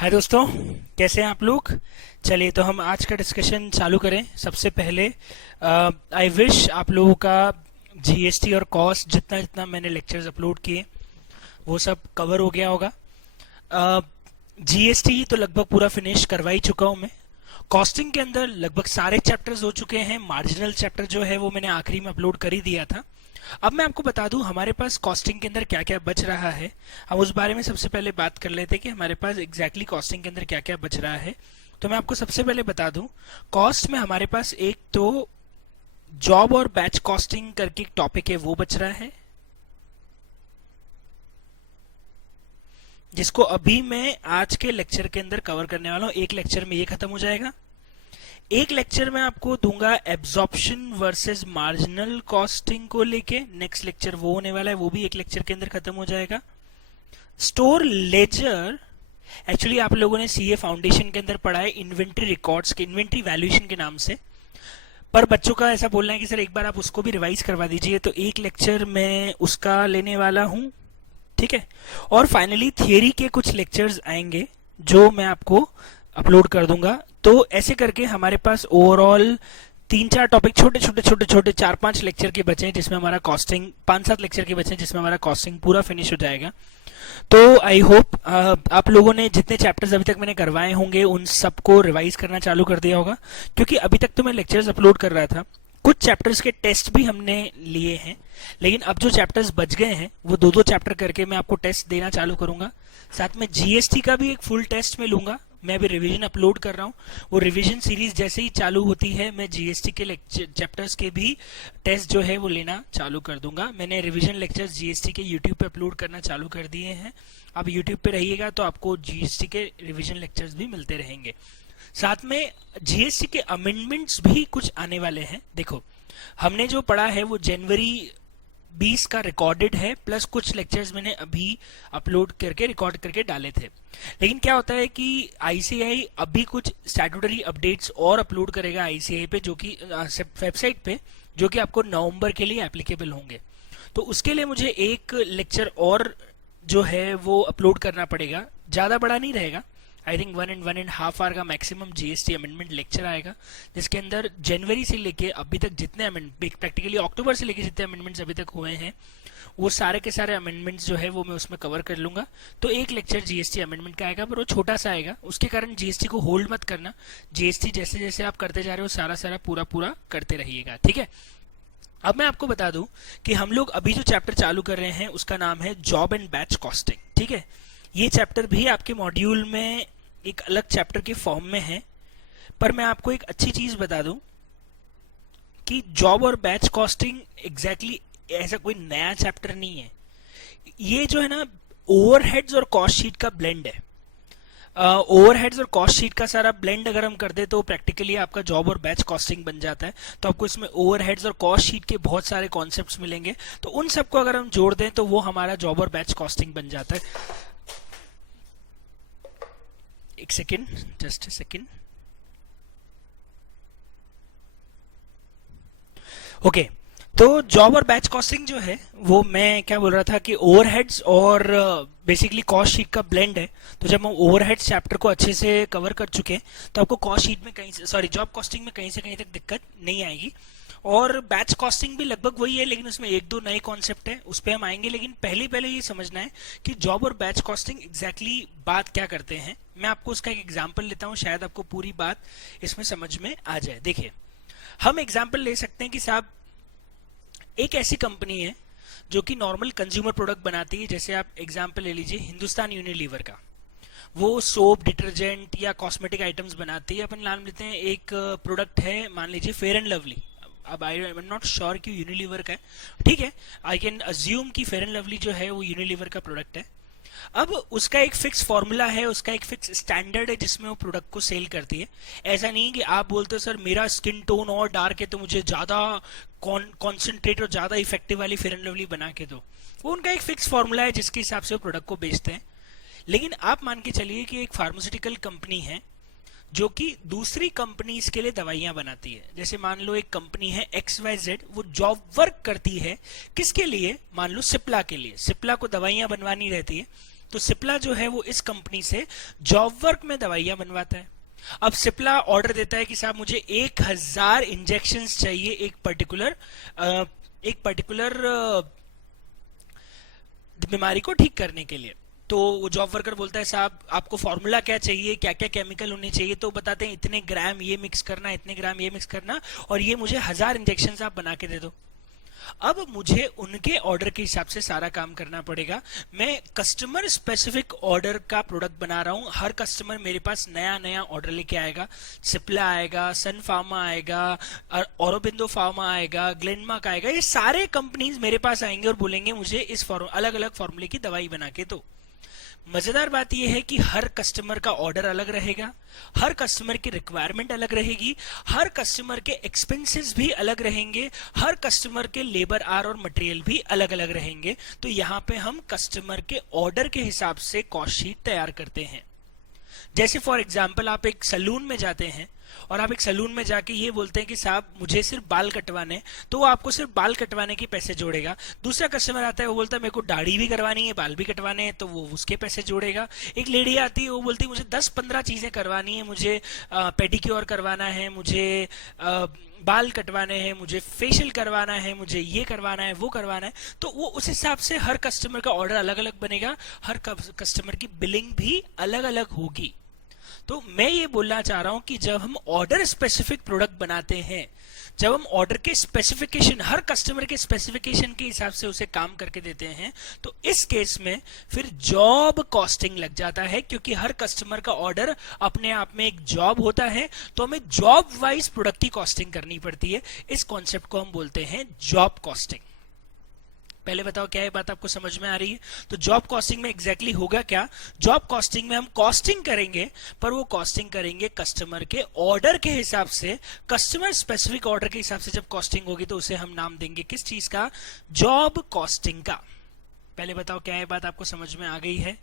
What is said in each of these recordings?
हाय दोस्तों, कैसे हैं आप लोग। चलिए तो हम आज का डिस्कशन चालू करें। सबसे पहले आई विश आप लोगों का जीएसटी और कॉस्ट जितना जितना मैंने लेक्चर्स अपलोड किए वो सब कवर हो गया होगा। जीएसटी तो लगभग पूरा फिनिश करवा ही चुका हूं मैं। कॉस्टिंग के अंदर लगभग सारे चैप्टर्स हो चुके हैं। मार्जिनल चैप्टर जो है वो मैंने आखिरी में अपलोड कर ही दिया था। अब मैं आपको बता दूं हमारे पास कॉस्टिंग के अंदर क्या क्या बच रहा है। हम उस बारे में सबसे पहले बात कर लेते हैं कि हमारे पास एग्जैक्टली कॉस्टिंग के अंदर क्या क्या बच रहा है। तो मैं आपको सबसे पहले बता दूं, कॉस्ट में हमारे पास एक तो जॉब और बैच कॉस्टिंग करके एक टॉपिक है वो बच रहा है, जिसको अभी मैं आज के लेक्चर के अंदर कवर करने वाला हूं। एक लेक्चर में ये खत्म हो जाएगा। एक लेक्चर में आपको दूंगा एब्जॉर्प्शन वर्सेस मार्जिनल कॉस्टिंग को लेके। नेक्स्ट लेक्चर वो होने वाला है, वो भी एक लेक्चर के अंदर खत्म हो जाएगा। स्टोर लेजर एक्चुअली आप लोगों ने सीए फाउंडेशन के अंदर पढ़ा है इन्वेंट्री रिकॉर्ड्स के, इन्वेंट्री वैल्यूएशन के नाम से। पर बच्चों का ऐसा बोलना है कि सर एक बार आप उसको भी रिवाइज करवा दीजिए, तो एक लेक्चर मैं उसका लेने वाला हूं, ठीक है। और फाइनली थियरी के कुछ लेक्चर्स आएंगे जो मैं आपको अपलोड कर दूंगा। तो ऐसे करके हमारे पास ओवरऑल 3-4 टॉपिक छोटे छोटे 4-5 लेक्चर के बचे हैं, जिसमें हमारा कॉस्टिंग 5-7 लेक्चर के बचे हैं, जिसमें हमारा कॉस्टिंग पूरा फिनिश हो जाएगा। तो आई होप आप लोगों ने जितने चैप्टर्स अभी तक मैंने करवाए होंगे उन सबको रिवाइज करना चालू कर दिया होगा, क्योंकि अभी तक तो मैं लेक्चर्स अपलोड कर रहा था। कुछ चैप्टर्स के टेस्ट भी हमने लिए हैं, लेकिन अब जो चैप्टर्स बच गए हैं वो 2-2 चैप्टर करके मैं आपको टेस्ट देना चालू करूंगा। साथ में जीएसटी का भी एक फुल टेस्ट में लूंगा। मैं अभी रिवीजन अपलोड कर रहा हूँ, वो रिवीजन सीरीज जैसे ही चालू होती है मैं जीएसटी के चैप्टर्स के भी टेस्ट जो है वो लेना चालू कर दूंगा। मैंने रिवीजन लेक्चर्स जीएसटी के यूट्यूब पे अपलोड करना चालू कर दिए हैं। आप यूट्यूब पे रहिएगा तो आपको जीएसटी के रिवीजन लेक्चर्स भी मिलते रहेंगे। साथ में जीएसटी के अमेंडमेंट्स भी कुछ आने वाले हैं। देखो, हमने जो पढ़ा है वो जनवरी 20 का रिकॉर्डेड है, प्लस कुछ लेक्चर्स मैंने अभी अपलोड करके रिकॉर्ड करके डाले थे। लेकिन क्या होता है कि आईसीआई अभी कुछ स्टैट्यूटरी अपडेट्स और अपलोड करेगा आईसीआई पे, जो कि वेबसाइट पे, जो कि आपको नवंबर के लिए एप्लीकेबल होंगे। तो उसके लिए मुझे एक लेक्चर और जो है वो अपलोड करना पड़ेगा। ज्यादा बड़ा नहीं रहेगा, आई थिंक 1.5 आवर का मैक्सिमम जीएसटी अमेंडमेंट लेक्चर आएगा, जिसके अंदर जनवरी से लेके अभी तक जितने अमेंडमेंट, प्रैक्टिकली अक्टूबर से लेके जितने अमेंडमेंट्स अभी तक हुए हैं वो सारे के सारे अमेंडमेंट्स जो है वो मैं उसमें कवर कर लूंगा। तो एक लेक्चर जीएसटी अमेंडमेंट का आएगा, पर वो छोटा सा आएगा। उसके कारण जीएसटी को होल्ड मत करना। जीएसटी जैसे जैसे आप करते जा रहे हो सारा सारा पूरा पूरा करते रहिएगा, ठीक है। अब मैं आपको बता दूं कि हम लोग अभी जो चैप्टर चालू कर रहे हैं उसका नाम है जॉब एंड बैच कॉस्टिंग, ठीक है। ये चैप्टर भी आपके मॉड्यूल में एक अलग चैप्टर के फॉर्म में है। पर मैं आपको एक अच्छी चीज बता दूं कि जॉब और बैच कॉस्टिंग एग्जैक्टली ऐसा कोई नया चैप्टर नहीं है। ये जो है ना, ओवरहेड्स और कॉस्ट शीट का ब्लेंड है। ओवरहेड्स और कॉस्ट शीट का सारा ब्लेंड अगर हम कर दे तो प्रैक्टिकली आपका जॉब और बैच कॉस्टिंग बन जाता है। तो आपको इसमें ओवरहेड्स और कॉस्ट शीट के बहुत सारे कॉन्सेप्ट्स मिलेंगे, तो उन सबको अगर हम जोड़ दें तो वो हमारा जॉब और बैच कॉस्टिंग बन जाता है। एक second, just a second. Okay, तो जॉब और बैच कॉस्टिंग जो है वो मैं क्या बोल रहा था कि ओवरहेड्स और बेसिकली कॉस्ट शीट का ब्लेंड है। तो जब हम ओवरहेड्स चैप्टर को अच्छे से कवर कर चुके हैं तो आपको कॉस्ट शीट में कहीं से, सॉरी, जॉब कॉस्टिंग में कहीं से कहीं तक दिक्कत नहीं आएगी। और बैच कॉस्टिंग भी लगभग वही है, लेकिन उसमें 1-2 नए कॉन्सेप्ट है, उस पर हम आएंगे। लेकिन पहले ये समझना है कि जॉब और बैच कॉस्टिंग एग्जैक्टली बात क्या करते हैं। मैं आपको उसका एक एग्जाम्पल लेता हूँ, शायद आपको पूरी बात इसमें समझ में आ जाए। देखिए, हम एग्जाम्पल ले सकते हैं कि साहब एक ऐसी कंपनी है जो कि नॉर्मल कंज्यूमर प्रोडक्ट बनाती है। जैसे आप एग्जांपल ले लीजिए हिंदुस्तान यूनिलीवर का, वो सोप, डिटर्जेंट या कॉस्मेटिक आइटम्स बनाती है। अपन नाम लेते हैं, एक प्रोडक्ट है मान लीजिए फेयर एंड लवली। अब आई एम नॉट श्योर कि यूनिलीवर का है, ठीक है। आई कैन अज्यूम कि फेयर एंड लवली जो है वो यूनिलीवर का प्रोडक्ट है। अब उसका एक फिक्स फॉर्मूला है, उसका एक फिक्स स्टैंडर्ड है जिसमें वो प्रोडक्ट को सेल करती है। ऐसा नहीं कि आप बोलते हो सर मेरा स्किन टोन और डार्क है तो मुझे ज्यादा कॉन्सेंट्रेट और ज्यादा इफेक्टिव वाली फेयर एंड लवली बना के दो। वो उनका एक फिक्स फॉर्मूला है जिसके हिसाब से वो प्रोडक्ट को बेचते हैं। लेकिन आप मान के चलिए कि एक फार्मास्यूटिकल कंपनी है जो कि दूसरी कंपनीज के लिए दवाइयां बनाती है। जैसे मान लो एक कंपनी है XYZ, वो जॉब वर्क करती है किसके लिए, मान लो सिप्ला के लिए। सिप्ला को दवाइयां बनवानी रहती है, तो सिप्ला जो है वो इस कंपनी से जॉब वर्क में दवाइयां बनवाता है। अब सिप्ला ऑर्डर देता है कि साहब मुझे 1000 इंजेक्शंस चाहिए एक पर्टिकुलर बीमारी को ठीक करने के लिए। तो वो जॉब वर्कर बोलता है साहब आपको फॉर्मूला क्या चाहिए, क्या क्या केमिकल होने चाहिए, तो बताते हैं इतने ग्राम ये मिक्स करना, इतने ग्राम ये मिक्स करना, और ये मुझे 1000 इंजेक्शन आप बना के दे दो। अब मुझे उनके ऑर्डर के हिसाब से सारा काम करना पड़ेगा। मैं कस्टमर स्पेसिफिक ऑर्डर का प्रोडक्ट बना रहा हूं। हर कस्टमर मेरे पास नया नया ऑर्डर लेके आएगा। सिप्ला आएगा, सन फार्मा आएगा, औरोबिंदो फार्मा आएगा, ग्लेनमार्क आएगा, ये सारे कंपनीज मेरे पास आएंगे और बोलेंगे मुझे इस अलग अलग फॉर्मूले की दवाई बना के दो। मजेदार बात यह है कि हर कस्टमर का ऑर्डर अलग रहेगा, हर कस्टमर की रिक्वायरमेंट अलग रहेगी, हर कस्टमर के एक्सपेंसेस भी अलग रहेंगे, हर कस्टमर के लेबर आर और मटेरियल भी अलग अलग रहेंगे। तो यहाँ पे हम कस्टमर के ऑर्डर के हिसाब से कॉस्ट शीट तैयार करते हैं। जैसे फॉर एग्जाम्पल आप एक सैलून में जाते हैं और आप एक सैलून में जाके ये बोलते हैं कि साहब मुझे सिर्फ बाल कटवाने, तो वो आपको सिर्फ बाल कटवाने के पैसे जोड़ेगा। दूसरा कस्टमर आता है, वो बोलता है मेरे को दाढ़ी भी करवानी है, बाल भी कटवाने हैं, तो वो उसके पैसे जोड़ेगा। एक लेडी आती है, वो बोलती है मुझे 10-15 चीजें करवानी है, मुझे पेडिक्योर करवाना है, मुझे बाल कटवाने हैं, मुझे फेशियल करवाना है, मुझे ये करवाना है, वो करवाना है। तो वो उस हिसाब से हर कस्टमर का ऑर्डर अलग अलग बनेगा, हर कस्टमर की बिलिंग भी अलग अलग होगी। तो मैं ये बोलना चाह रहा हूं कि जब हम ऑर्डर स्पेसिफिक प्रोडक्ट बनाते हैं, जब हम ऑर्डर के स्पेसिफिकेशन, हर कस्टमर के स्पेसिफिकेशन के हिसाब से उसे काम करके देते हैं, तो इस केस में फिर जॉब कॉस्टिंग लग जाता है, क्योंकि हर कस्टमर का ऑर्डर अपने आप में एक जॉब होता है। तो हमें जॉब वाइज प्रोडक्ट की कॉस्टिंग करनी पड़ती है। इस कॉन्सेप्ट को हम बोलते हैं जॉब कॉस्टिंग। पहले बताओ क्या ये बात आपको समझ में आ रही है? तो जॉब कॉस्टिंग में एग्जैक्टली होगा क्या? जॉब कॉस्टिंग में हम कॉस्टिंग करेंगे, पर वो कॉस्टिंग करेंगे कस्टमर के ऑर्डर के हिसाब से। कस्टमर स्पेसिफिक ऑर्डर के हिसाब से जब कॉस्टिंग होगी तो उसे हम नाम देंगे किस चीज का? जॉब कॉस्टिंग का। पहले बताओ क्या ये बात आपको समझ में आ गई है?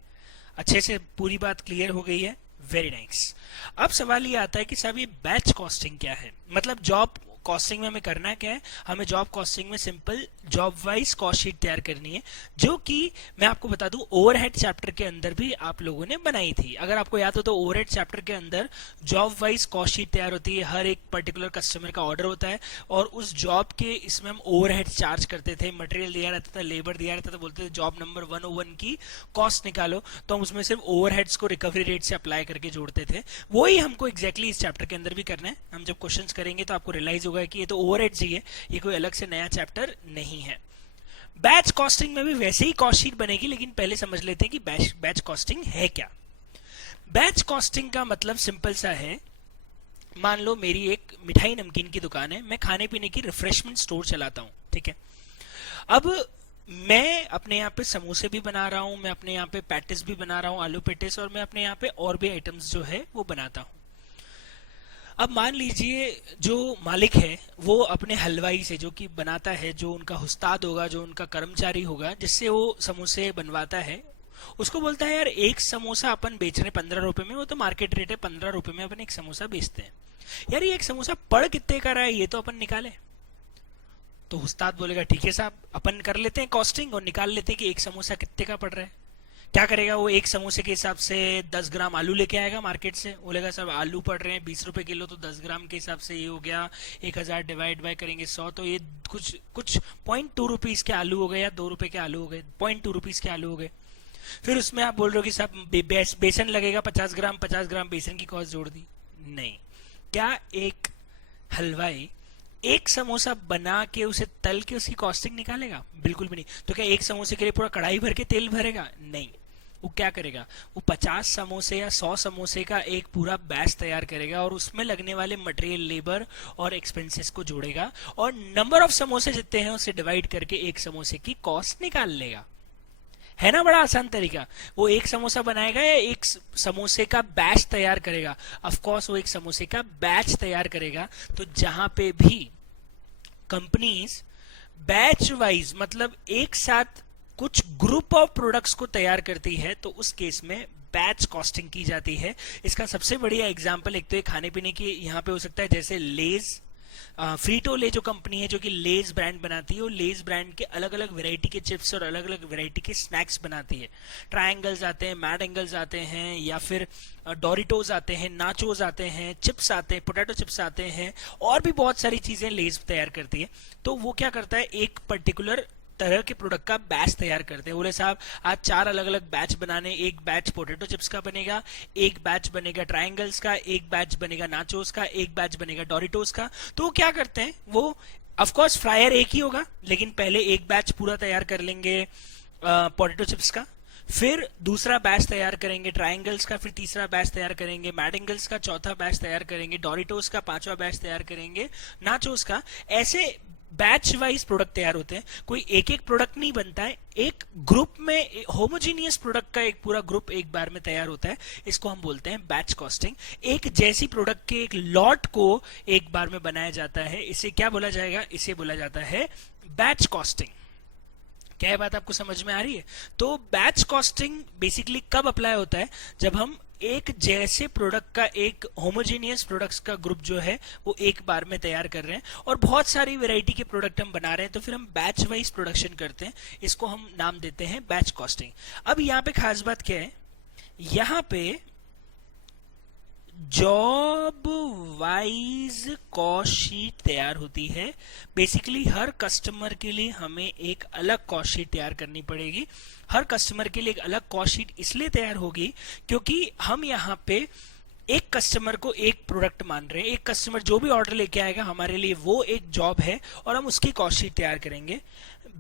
अच्छे से पूरी बात क्लियर हो गई है? Very nice. अब सवाल ये आता है कि साहब ये बैच कॉस्टिंग क्या है? मतलब जॉब कॉस्टिंग में हमें करना क्या है? हमें जॉब कॉस्टिंग में simple job wise cost sheet तैयार करनी है, जो कि मैं आपको बता दूं ओवरहेड चैप्टर के अंदर भी आप लोगों ने बनाई थी। अगर आपको याद हो तो ओवरहेड चैप्टर के अंदर जॉब वाइज कॉस्ट शीट तैयार होती है। हर एक पर्टिकुलर कस्टमर का ऑर्डर होता है और उस जॉब के इसमें हम ओवरहेड चार्ज करते थे। मटेरियल दिया रहता था, लेबर दिया रहता था, बोलते थे जॉब नंबर 101 की कॉस्ट निकालो, तो हम उसमें सिर्फ ओवरहेड्स को रिकवरी रेट से अप्लाई करके जोड़ते थे। वही हमको एग्जैक्टली इस चैप्टर के अंदर भी करना है। हम जब क्वेश्चंस करेंगे तो आपको रियलाइज होगा कि ये तो ओवरहेड्स ही है, ये कोई अलग से नया चैप्टर नहीं है। बैच कॉस्टिंग में भी वैसे ही कॉस्ट शीट बनेगी, लेकिन पहले समझ लेते हैं कि बैच कॉस्टिंग है क्या। बैच कॉस्टिंग का मतलब सिंपल सा है, मान लो मेरी एक मिठाई नमकीन की दुकान है, मैं खाने पीने की रिफ्रेशमेंट स्टोर चलाता हूं, ठीक है। अब मैं अपने यहाँ पे समोसे भी बना रहा हूं, मैं अपने यहाँ पे पैटिस भी बना रहा हूं, आलू पैटिस, और मैं अपने यहाँ पे और भी आइटम्स जो है वो बनाता हूं। अब मान लीजिए जो मालिक है वो अपने हलवाई से, जो कि बनाता है, जो उनका उस्ताद होगा, जो उनका कर्मचारी होगा, जिससे वो समोसे बनवाता है, उसको बोलता है यार एक समोसा अपन बेच रहे 15 रुपए में, वो तो मार्केट रेट है 15 रुपए में अपन एक समोसा बेचते हैं, यार ये एक समोसा पड़ कितने का रहा है ये तो अपन निकाले। तो उस्ताद बोलेगा ठीक है साहब, अपन कर लेते हैं कॉस्टिंग और निकाल लेते हैं कि एक समोसा कितने का पड़ रहा है। क्या करेगा वो? एक समोसे के हिसाब से 10 ग्राम आलू लेके आएगा मार्केट से, बोलेगा साहब आलू पड़ रहे हैं 20 रुपए किलो, तो 10 ग्राम के हिसाब से ये हो गया 1000 डिवाइड बाय करेंगे 100, तो ये कुछ 0.2 रुपीज के आलू हो गए या 2 रुपए के आलू हो गए, 0.2 रुपीज के आलू हो गए। फिर उसमें आप बोल रहे हो कि साहब बेसन लगेगा 50 ग्राम बेसन की कॉस्ट जोड़ दी। नहीं, क्या एक हलवाई एक समोसा बना के उसे तल के उसकी कॉस्टिंग निकालेगा? बिल्कुल भी नहीं। तो क्या एक समोसे के लिए पूरा कढ़ाई भर के तेल भरेगा? नहीं। वो क्या करेगा? वो 50 समोसे या 100 समोसे का एक पूरा बैच तैयार करेगा और उसमें लगने वाले मटेरियल, लेबर और एक्सपेंसेस को जोड़ेगा और नंबर ऑफ समोसे जितने हैं उसे डिवाइड करके एक समोसे की कॉस्ट निकाल लेगा। है ना बड़ा आसान तरीका? वो एक समोसा बनाएगा या एक समोसे का बैच तैयार करेगा? ऑफ कोर्स वो एक समोसे का बैच तैयार करेगा। तो जहां पे भी कंपनीज बैच वाइज, मतलब एक साथ कुछ ग्रुप ऑफ प्रोडक्ट्स को तैयार करती है, तो उस केस में बैच कॉस्टिंग की जाती है। इसका सबसे बढ़िया एग्जांपल एक तो ये खाने पीने की यहाँ पे हो सकता है, जैसे लेज, फ्रीटोले जो कंपनी है जो कि लेज ब्रांड बनाती है, वो लेज ब्रांड के अलग अलग वैरायटी के चिप्स और अलग अलग वैरायटी के स्नैक्स बनाती है। ट्रायंगल्स आते हैं, मैड एंगल्स आते हैं, या फिर डोरिटोज आते हैं, नाचोज आते हैं, चिप्स आते हैं, पोटैटो चिप्स आते हैं, और भी बहुत सारी चीजें लेज तैयार करती है। तो वो क्या करता है, एक पर्टिकुलर तरह के प्रोडक्ट का बैच तैयार करते हैं। बोले साहब आज 4 अलग अलग बैच बनाने, एक बैच पोटैटो चिप्स का बनेगा, एक बैच बनेगा ट्रायंगल्स का, एक बैच बनेगा नाचोस का, एक बैच बनेगा डोरिटोस का। तो वो क्या करते हैं, वो ऑफ कोर्स फ्रायर एक ही होगा, लेकिन पहले एक बैच पूरा तैयार कर लेंगे पोटैटो चिप्स का, फिर दूसरा बैच तैयार करेंगे ट्रायंगल्स का, फिर तीसरा बैच तैयार करेंगे मैड एंगल्स का, चौथा बैच तैयार करेंगे डोरिटोस का, पांचवा बैच तैयार करेंगे नाचोस का। ऐसे बैच वाइज प्रोडक्ट तैयार होते हैं। कोई एक एक प्रोडक्ट नहीं बनता है, एक ग्रुप में होमोजीनियस प्रोडक्ट का एक पूरा ग्रुप एक बार में तैयार होता है। इसको हम बोलते हैं बैच कॉस्टिंग। एक जैसी प्रोडक्ट के एक लॉट को एक बार में बनाया जाता है, इसे क्या बोला जाएगा, इसे बोला जाता है बैच कॉस्टिंग। क्या ये बात आपको समझ में आ रही है? तो बैच कॉस्टिंग बेसिकली कब अप्लाई होता है, जब हम एक जैसे प्रोडक्ट का, एक होमोजेनियस प्रोडक्ट्स का ग्रुप जो है वो एक बार में तैयार कर रहे हैं और बहुत सारी वैरायटी के प्रोडक्ट हम बना रहे हैं, तो फिर हम बैच वाइज प्रोडक्शन करते हैं। इसको हम नाम देते हैं बैच कॉस्टिंग। अब यहाँ पे खास बात क्या है, यहाँ पे जॉब वाइज कॉस्ट शीट तैयार होती है। बेसिकली हर कस्टमर के लिए हमें एक अलग कॉस्ट शीट तैयार करनी पड़ेगी। हर कस्टमर के लिए एक अलग कॉस्ट शीट इसलिए तैयार होगी क्योंकि हम यहाँ पे एक कस्टमर को एक प्रोडक्ट मान रहे हैं। एक कस्टमर जो भी ऑर्डर लेके आएगा हमारे लिए वो एक जॉब है और हम उसकी कॉस्ट शीट तैयार करेंगे।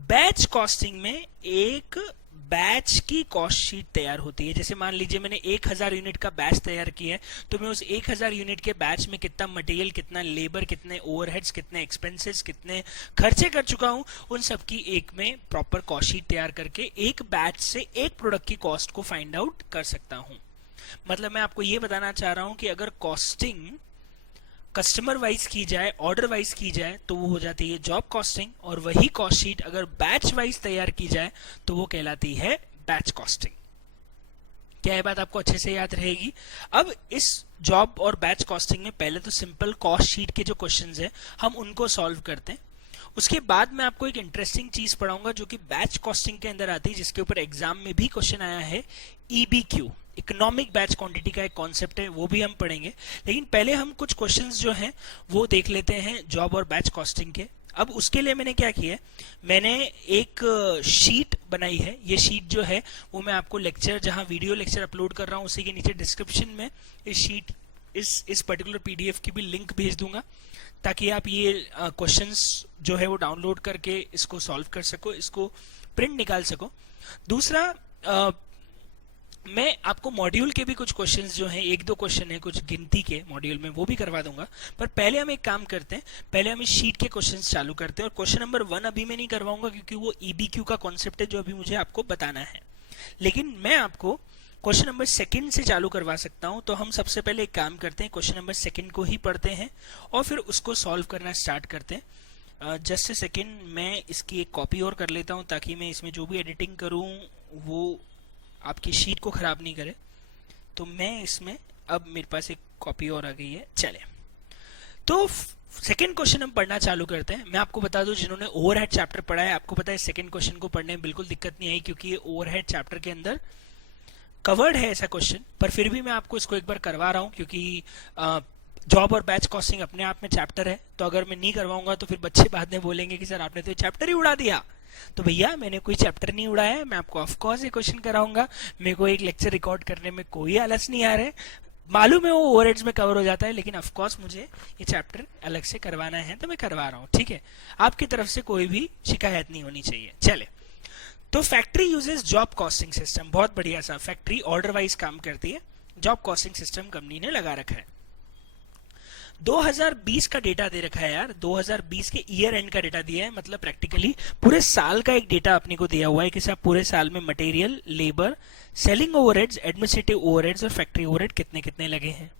बैच कॉस्टिंग में एक बैच की कॉस्ट शीट तैयार होती है। जैसे मान लीजिए मैंने 1000 यूनिट का बैच तैयार किया है, तो मैं उस 1000 यूनिट के बैच में कितना मटेरियल, कितना लेबर, कितने ओवरहेड्स, कितने एक्सपेंसेस, कितने खर्चे कर चुका हूं, उन सब की एक में प्रॉपर कॉस्ट शीट तैयार करके एक बैच से एक प्रोडक्ट की कॉस्ट को फाइंड आउट कर सकता हूं। मतलब मैं आपको ये बताना चाह रहा हूं कि अगर कॉस्टिंग कस्टमर वाइज की जाए, ऑर्डर वाइज की जाए, तो वो हो जाती है जॉब कॉस्टिंग, और वही कॉस्ट शीट अगर बैच वाइज तैयार की जाए तो वो कहलाती है बैच कॉस्टिंग। क्या ये बात आपको अच्छे से याद रहेगी? अब इस जॉब और बैच कॉस्टिंग में पहले तो सिंपल कॉस्ट शीट के जो क्वेश्चंस हैं हम उनको सॉल्व करते हैं। उसके बाद मैं आपको एक इंटरेस्टिंग चीज पढ़ाऊंगा जो कि बैच कॉस्टिंग के अंदर आती है, जिसके ऊपर एग्जाम में भी क्वेश्चन आया है। EBQ, इकोनॉमिक बैच क्वांटिटी का एक कॉन्सेप्ट है, वो भी हम पढ़ेंगे। लेकिन पहले हम कुछ क्वेश्चंस जो हैं वो देख लेते हैं जॉब और बैच कॉस्टिंग के। अब उसके लिए मैंने क्या किया है, मैंने एक शीट बनाई है। ये शीट जो है वो मैं आपको लेक्चर, जहां वीडियो लेक्चर अपलोड कर रहा हूं उसी के नीचे डिस्क्रिप्शन में इस शीट, इस पर्टिकुलर PDF की भी लिंक भेज दूंगा, ताकि आप ये क्वेश्चंस जो है वो डाउनलोड करके इसको सॉल्व कर सको, इसको प्रिंट निकाल सको। दूसरा, मैं आपको मॉड्यूल के भी कुछ क्वेश्चंस जो हैं, 1-2 क्वेश्चन है कुछ गिनती के मॉड्यूल में, वो भी करवा दूंगा। पर पहले हम एक काम करते हैं, पहले हम इस शीट के क्वेश्चंस चालू करते हैं। और क्वेश्चन नंबर 1 अभी मैं नहीं करवाऊंगा क्योंकि वो EBQ का कॉन्सेप्ट है जो अभी मुझे आपको बताना है। लेकिन मैं आपको क्वेश्चन नंबर 2 से चालू करवा सकता हूं। तो हम सबसे पहले एक काम करते हैं, क्वेश्चन नंबर 2 को ही पढ़ते हैं और फिर उसको सॉल्व करना स्टार्ट करते हैं। जस्ट ए सेकेंड, मैं इसकी एक कॉपी और कर लेता हूं ताकि मैं इसमें जो भी एडिटिंग करूं वो आपकी शीट को खराब नहीं करे। तो मैं इसमें, अब मेरे पास एक कॉपी और आ गई है। चले, तो सेकंड क्वेश्चन हम पढ़ना चालू करते हैं। मैं आपको बता दूं, जिन्होंने ओवरहेड चैप्टर पढ़ा है आपको पता है सेकंड क्वेश्चन को पढ़ने में बिल्कुल दिक्कत नहीं आई, क्योंकि ये ओवरहेड चैप्टर के अंदर कवर्ड है ऐसा क्वेश्चन। पर फिर भी मैं आपको इसको एक बार करवा रहा हूं क्योंकि जॉब और बैच कॉस्टिंग अपने आप में चैप्टर है। तो अगर मैं नहीं करवाऊंगा तो फिर बच्चे बाद में बोलेंगे कि सर आपने तो चैप्टर ही उड़ा दिया। तो भैया मैंने कोई चैप्टर नहीं उड़ाया है, मैं आपको ऑफकोर्स ये क्वेश्चन कराऊंगा। मेरे को एक लेक्चर रिकॉर्ड करने में कोई आलस नहीं आ रहा है। मालूम है वो ओवरहेड्स में कवर हो जाता है, लेकिन ऑफकोर्स मुझे ये चैप्टर अलग से करवाना है तो मैं करवा रहा हूँ। ठीक है, आपकी तरफ से कोई भी शिकायत नहीं होनी चाहिए। चले, तो factory uses job costing system. बहुत बढ़िया सा, फैक्ट्री ऑर्डर वाइज काम करती है। जॉब कॉस्टिंग सिस्टम कंपनी ने लगा रखा है। 2020 का डेटा दे रखा है यार, 2020 के ईयर एंड का डेटा दिया है। मतलब प्रैक्टिकली पूरे साल का एक डेटा अपने को दिया हुआ है कि साहब पूरे साल में material, labour, selling overheads, administrative overheads और फैक्ट्री ओवरहेड कितने कितने लगे हैं।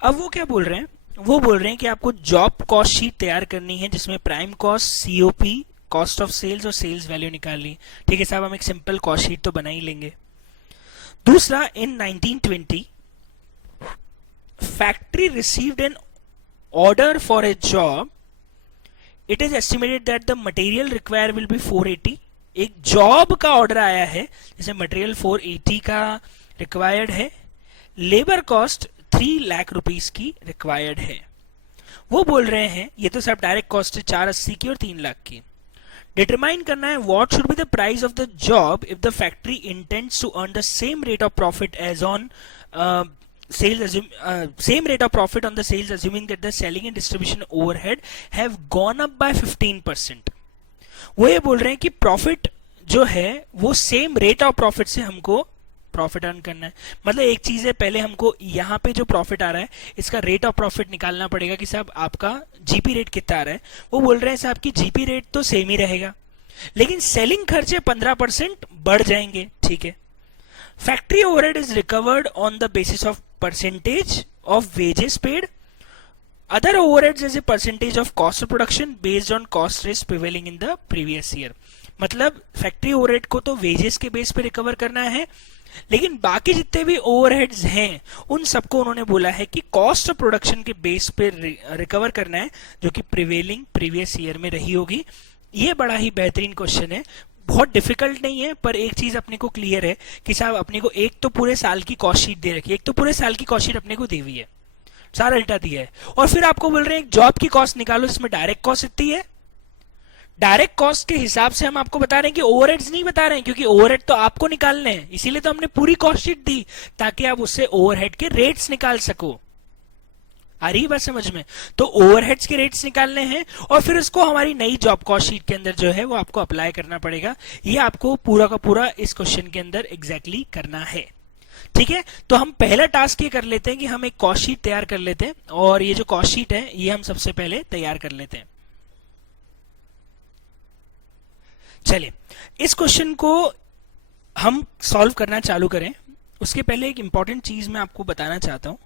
अब वो क्या बोल रहे हैं, वो बोल रहे हैं कि आपको जॉब कॉस्ट शीट तैयार करनी है जिसमें prime cost, COP, cost of sales और सेल्स वैल्यू निकालनी। ठीक है साहब, हम एक सिंपल कॉस्ट शीट तो बना ही लेंगे। दूसरा, इन 1920 factory received an order for a job, it is estimated that the material required will be 480. एक जॉब का ऑर्डर आया है, जैसे मटेरियल 480 का रिक्वायर्ड है, लेबर कॉस्ट 3 लाख रुपीस की रिक्वायर्ड है. वो बोल रहे हैं, ये तो सब डायरेक्ट कॉस्ट है 480 की और 3 लाख की. डिटरमाइन करना है what should be the price of the job if the factory intends to earn the same rate of profit as on same rate of profit on the sales, assuming that the selling and distribution overhead have gone up by 15%. वो ये बोल रहे हैं कि profit जो है वो same rate of profit से हमको प्रॉफिट अर्न करना है. मतलब एक चीज है, पहले हमको यहाँ पे जो प्रॉफिट आ रहा है इसका रेट ऑफ प्रॉफिट निकालना पड़ेगा कि साहब आपका जीपी रेट कितना आ रहा है. वो बोल रहे हैं साहब की जीपी रेट तो सेम ही रहेगा, लेकिन सेलिंग खर्चे 15% बढ़ जाएंगे. ठीक है. Factory overhead is recovered on the basis of percentage of wages paid. Other overheads as a percentage of cost of production based on cost rates prevailing in the previous year. मतलब factory overhead को तो wages के base पे recover करना है, लेकिन बाकी जितने भी ओवरहेड्स हैं उन सबको उन्होंने बोला है कि कॉस्ट ऑफ प्रोडक्शन के बेस पे रिकवर करना है, जो कि प्रिवेलिंग प्रीवियस ईयर में रही होगी. ये बड़ा ही बेहतरीन क्वेश्चन है, बहुत डिफिकल्ट नहीं है, पर एक चीज अपने को क्लियर है कि साहब अपने को एक तो पूरे साल की कॉस्ट शीट दे रखी है, एक तो पूरे साल की कॉस्ट शीट अपने को दी हुई है, सारा डेटा दिया है, और फिर आपको बोल रहे हैं एक जॉब की कॉस्ट निकालो जिसमें डायरेक्ट कॉस्ट इतनी है. डायरेक्ट कॉस्ट के हिसाब से हम आपको बता रहे हैं कि ओवरहेड्स नहीं बता रहे हैं, क्योंकि ओवरहेड तो आपको निकालने हैं, इसीलिए तो हमने पूरी कॉस्ट शीट दी ताकि आप उससे ओवरहेड के रेट्स निकाल सको. आ रही बात समझ में? तो ओवरहेड्स के रेट्स निकालने हैं और फिर उसको हमारी नई जॉब कॉस्ट शीट के अंदर जो है वो आपको अप्लाई करना पड़ेगा. ये आपको पूरा का पूरा इस क्वेश्चन के अंदर एग्जैक्टली करना है. ठीक है. तो हम पहला टास्क ये कर लेते हैं कि हम एक कॉस्ट शीट तैयार कर लेते हैं, और ये जो कॉस्ट शीट है ये हम सबसे पहले तैयार कर लेते हैं. चलिए इस क्वेश्चन को हम सॉल्व करना चालू करें. उसके पहले एक इंपॉर्टेंट चीज मैं आपको बताना चाहता हूं.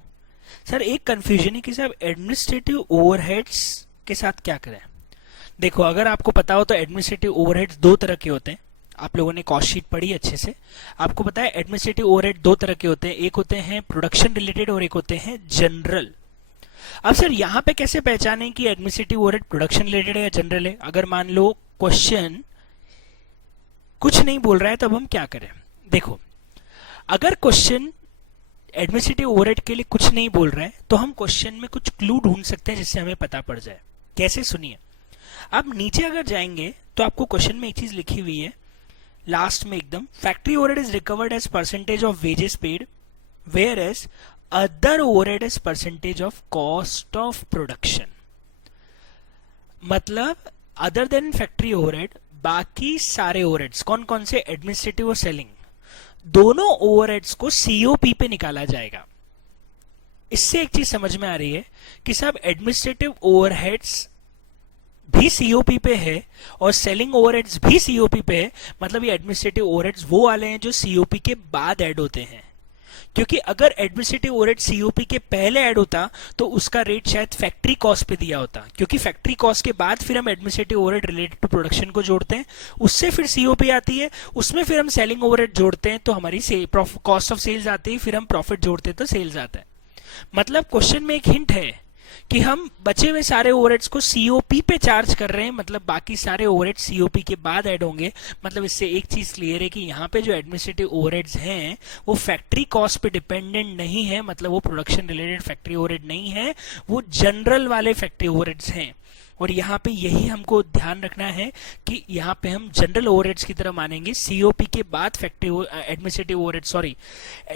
सर एक कंफ्यूजन है कि साहब एडमिनिस्ट्रेटिव ओवरहेड्स के साथ क्या करें. देखो अगर आपको पता हो तो एडमिनिस्ट्रेटिव ओवरहेड्स दो तरह के होते हैं. आप लोगों ने कॉस्ट शीट पढ़ी अच्छे से, आपको पता है एडमिनिस्ट्रेटिव ओवरहेड दो तरह के होते हैं. एक होते हैं प्रोडक्शन रिलेटेड और एक होते हैं जनरल. अब सर यहाँ पे कैसे पहचानें कि एडमिनिस्ट्रेटिव ओवरहेड प्रोडक्शन रिलेटेड है या जनरल है. अगर मान लो क्वेश्चन कुछ नहीं बोल रहा है तब हम क्या करें. देखो अगर क्वेश्चन एडमिनिस्ट्रेटिव ओवरहेड के लिए कुछ नहीं बोल रहा है तो हम क्वेश्चन में कुछ क्लू ढूंढ सकते हैं जिससे हमें पता पड़ जाए. कैसे, सुनिए. आप नीचे अगर जाएंगे तो आपको क्वेश्चन में एक चीज लिखी हुई है लास्ट में एकदम, factory overhead is recovered as percentage of wages paid whereas other overhead as percentage of cost of production. मतलब अदर देन फैक्ट्री ओवरहेड बाकी सारे ओवरहेड्स कौन कौन से, एडमिनिस्ट्रेटिव और सेलिंग, दोनों ओवरहेड्स को सीओपी पे निकाला जाएगा. इससे एक चीज समझ में आ रही है कि साहब एडमिनिस्ट्रेटिव ओवरहेड्स भी सीओपी पे है और सेलिंग ओवरहेड्स भी सीओपी पे है. मतलब ये एडमिनिस्ट्रेटिव ओवरहेड्स वो वाले हैं जो सीओपी के बाद ऐड होते हैं, क्योंकि अगर एडमिनिस्ट्रेटिव ओवरहेड सीओपी के पहले ऐड होता तो उसका रेट शायद फैक्ट्री कॉस्ट पे दिया होता, क्योंकि फैक्ट्री कॉस्ट के बाद फिर हम administrative overhead related to production को जोड़ते हैं, उससे फिर सीओपी आती है, उसमें फिर हम सेलिंग ओवरहेड जोड़ते हैं तो हमारी कॉस्ट ऑफ सेल्स आती है, फिर हम प्रॉफिट जोड़ते हैं तो सेल्स आता है. मतलब क्वेश्चन में एक हिंट है कि हम बचे हुए सारे ओवरहेड्स को सीओपी पे चार्ज कर रहे हैं, मतलब बाकी सारे ओवरहेड सीओपी के बाद ऐड होंगे. मतलब इससे एक चीज क्लियर है कि यहाँ पे जो एडमिनिस्ट्रेटिव ओवरहेड्स हैं वो फैक्ट्री कॉस्ट पे डिपेंडेंट नहीं है, मतलब वो प्रोडक्शन रिलेटेड फैक्ट्री ओवरहेड नहीं है, वो जनरल वाले फैक्ट्री ओवरहेड्स हैं. और यहाँ पे यही हमको ध्यान रखना है कि यहाँ पे हम जनरल ओवरहेड्स की तरह मानेंगे, सीओपी के बाद फैक्ट्री एडमिनिस्ट्रेटिव ओवरहेड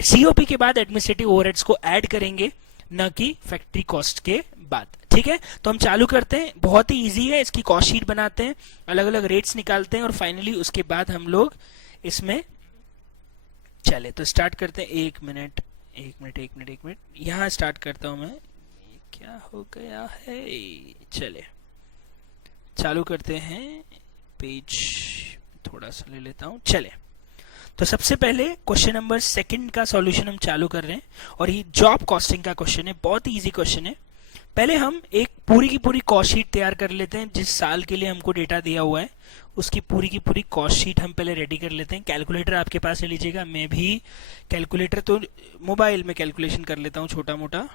सीओपी के बाद एडमिनिस्ट्रेटिव ओवरहेड्स को ऐड करेंगे, न कि फैक्ट्री कॉस्ट के बाद. ठीक है. तो हम चालू करते हैं, बहुत ही इजी है. इसकी कॉस्ट शीट बनाते हैं, अलग अलग रेट्स निकालते हैं और फाइनली उसके बाद हम लोग इसमें चले तो स्टार्ट करते हैं. एक मिनट यहाँ स्टार्ट करता हूं मैं. क्या हो गया है, चले चालू करते हैं. पेज थोड़ा सा ले लेता हूं. चले तो सबसे पहले क्वेश्चन नंबर 2 का सॉल्यूशन हम चालू कर रहे हैं और ये जॉब कॉस्टिंग का क्वेश्चन है. बहुत ही इजी क्वेश्चन है. पहले हम एक पूरी की पूरी कॉस्ट शीट तैयार कर लेते हैं. जिस साल के लिए हमको डेटा दिया हुआ है उसकी पूरी की पूरी कॉस्ट शीट हम पहले रेडी कर लेते हैं. कैलकुलेटर आपके पास ले लीजिएगा. मैं भी कैलकुलेटर तो मोबाइल में कैलकुलेशन कर लेता हूं छोटा मोटा.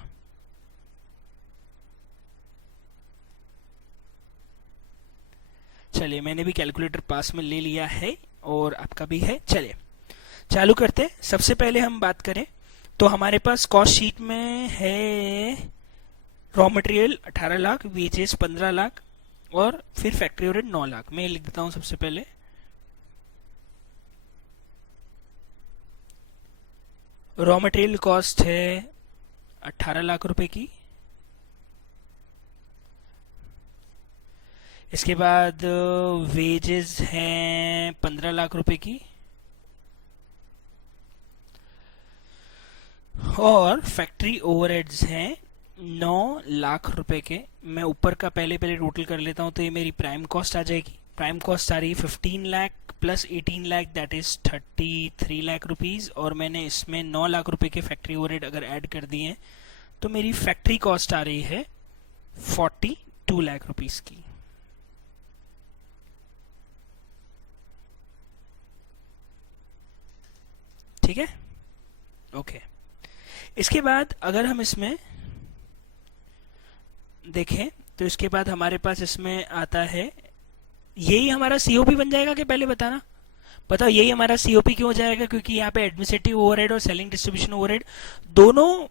चलिए, मैंने भी कैलकुलेटर पास में ले लिया है और आपका भी है। चलिए चालू करते हैं। सबसे पहले हम बात करें तो हमारे पास कॉस्ट शीट में है raw material 18 lakh, wages 15 lakh और फिर फैक्ट्री ओवरहेड 9 लाख। मैं लिख देता हूं सबसे पहले। रॉ मटेरियल कॉस्ट है 18 लाख रुपए की। इसके बाद वेजेस हैं 15 लाख रुपए की और फैक्ट्री ओवरहेड्स हैं 9 लाख रुपए के। मैं ऊपर का पहले टोटल कर लेता हूं तो ये मेरी प्राइम कॉस्ट आ जाएगी। प्राइम कॉस्ट आ रही है 15 lakh plus 18 lakh, that is 33 lakh rupees, और मैंने इसमें 9 लाख रुपए के फैक्ट्री ओवरहेड अगर ऐड कर दिए तो मेरी फैक्ट्री कॉस्ट आ रही है 42 लाख रुपीज की। ठीक है, ओके। इसके बाद अगर हम इसमें देखें तो इसके बाद हमारे पास इसमें आता है, यही हमारा सीओपी बन जाएगा कि पहले बताना, बताओ यही हमारा सीओपी क्यों हो जाएगा? क्योंकि यहाँ पे एडमिनिस्ट्रेटिव ओवरहेड और सेलिंग डिस्ट्रीब्यूशन ओवरहेड दोनों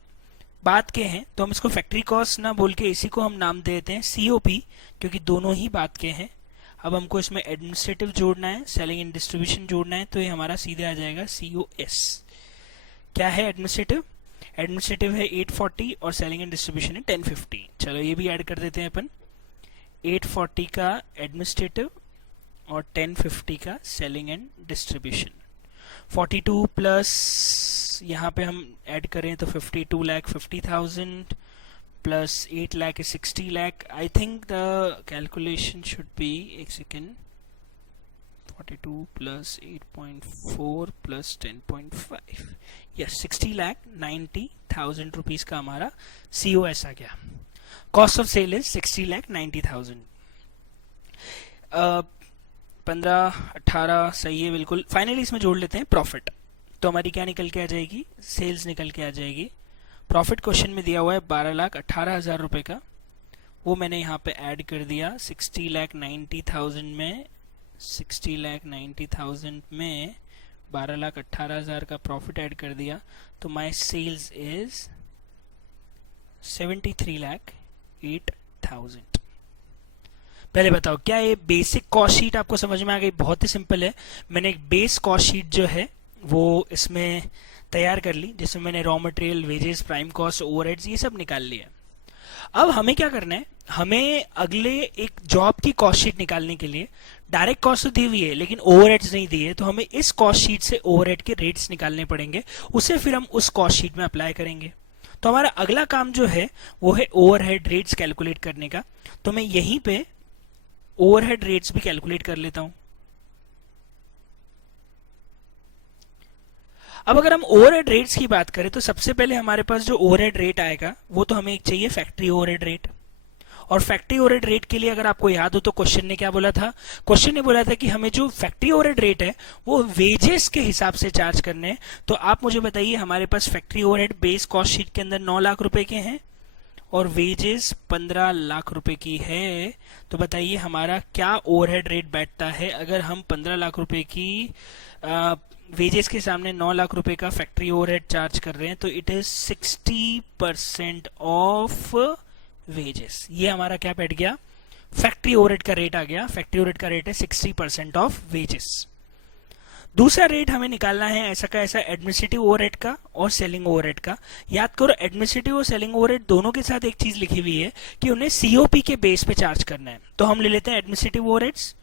बात के हैं, तो हम इसको फैक्ट्री कॉस्ट ना बोल के इसी को हम नाम देते हैं सीओपी, क्योंकि दोनों ही बात के हैं। अब हमको इसमें एडमिनिस्ट्रेटिव जोड़ना है, सेलिंग एंड डिस्ट्रीब्यूशन जोड़ना है, तो ये हमारा सीधे आ जाएगा सीओएस। क्या है एडमिनिस्ट्रेटिव? एडमिनिस्ट्रेटिव है 840 और सेलिंग एंड डिस्ट्रीब्यूशन है 1050। चलो ये भी ऐड कर देते हैं अपन। 840 का एडमिनिस्ट्रेटिव और 1050 का सेलिंग एंड डिस्ट्रीब्यूशन। 42 प्लस यहाँ पे हम ऐड करें तो 52 lakh 50,000 plus 8 lakh is 60 lakh. I think the calculation should be, एक second, 42 plus 8.4 plus 10.5, yes 60 lakh 90,000 rupees का हमारा COS आ गया। Cost of sale is 60 lakh 90,000। 15 18 सही है बिल्कुल। फाइनली इसमें जोड़ लेते हैं प्रॉफिट, तो हमारी क्या निकल के आ जाएगी? सेल्स निकल के आ जाएगी। प्रॉफिट क्वेश्चन में दिया हुआ है 12,18,000 रुपए का, वो मैंने यहाँ पे ऐड कर दिया 60 लाख 90,000 में। 60 लाख 90,000 में 12,18,000 का प्रॉफिट ऐड कर दिया, तो माय सेल्स इज 73 लाख 8,000। पहले बताओ क्या ये बेसिक कॉस्ट शीट आपको समझ में आ गई? बहुत ही सिंपल है। मैंने एक बेस कॉस्ट शीट जो है वो इसमें तैयार कर ली, जिसमें मैंने raw material, wages, prime cost, overheads ये सब निकाल लिया। अब हमें क्या करना है? हमें अगले एक जॉब की कॉस्ट शीट निकालने के लिए डायरेक्ट कॉस्ट तो दी हुई है लेकिन ओवरहेड्स नहीं दिए, तो हमें इस कॉस्ट शीट से ओवरहेड के रेट्स निकालने पड़ेंगे, उसे फिर हम उस कॉस्ट शीट में अप्लाई करेंगे। तो हमारा अगला काम जो है वो है ओवरहेड रेट्स कैलकुलेट करने का। तो मैं यहीं पे ओवरहेड रेट्स भी कैलकुलेट कर लेता हूं। अब अगर हम ओवरहेड रेट्स की बात करें तो सबसे पहले हमारे पास जो ओवरहेड रेट आएगा वो तो हमें एक चाहिए फैक्ट्री ओवरहेड रेट। और फैक्ट्री ओवरहेड रेट के लिए अगर आपको याद हो तो क्वेश्चन ने क्या बोला था? क्वेश्चन ने बोला था कि हमें जो फैक्ट्री ओवरहेड रेट है वो वेजेस के हिसाब से चार्ज करने हैं। तो आप मुझे बताइए, हमारे पास factory overhead base cost sheet के अंदर 9 लाख रुपए के हैं और वेजेस 15 लाख रुपए की है, तो बताइए हमारा क्या ओवरहेड रेट बैठता है अगर हम 15 लाख रुपए की वेजेस के सामने 9 लाख रुपए का फैक्ट्री ओवरहेड चार्ज कर रहे हैं? तो इट इज 60% ऑफ वेजेस। ये हमारा क्या बैठ गया? फैक्ट्री ओवरहेड का रेट आ गया। फैक्ट्री ओवरहेड का रेट है 60% ऑफ वेजेस। दूसरा रेट हमें निकालना है ऐसा का ऐसा एडमिनिस्ट्रेटिव ओवरहेड का और सेलिंग ओवरहेड का। याद करो, एडमिनिस्ट्रेटिव और सेलिंग ओवरहेड दोनों के साथ एक चीज लिखी हुई है कि उन्हें सीओपी के बेस पे चार्ज करना है। तो हम ले लेते हैं एडमिनिस्ट्रेटिव ओवरहेड्स,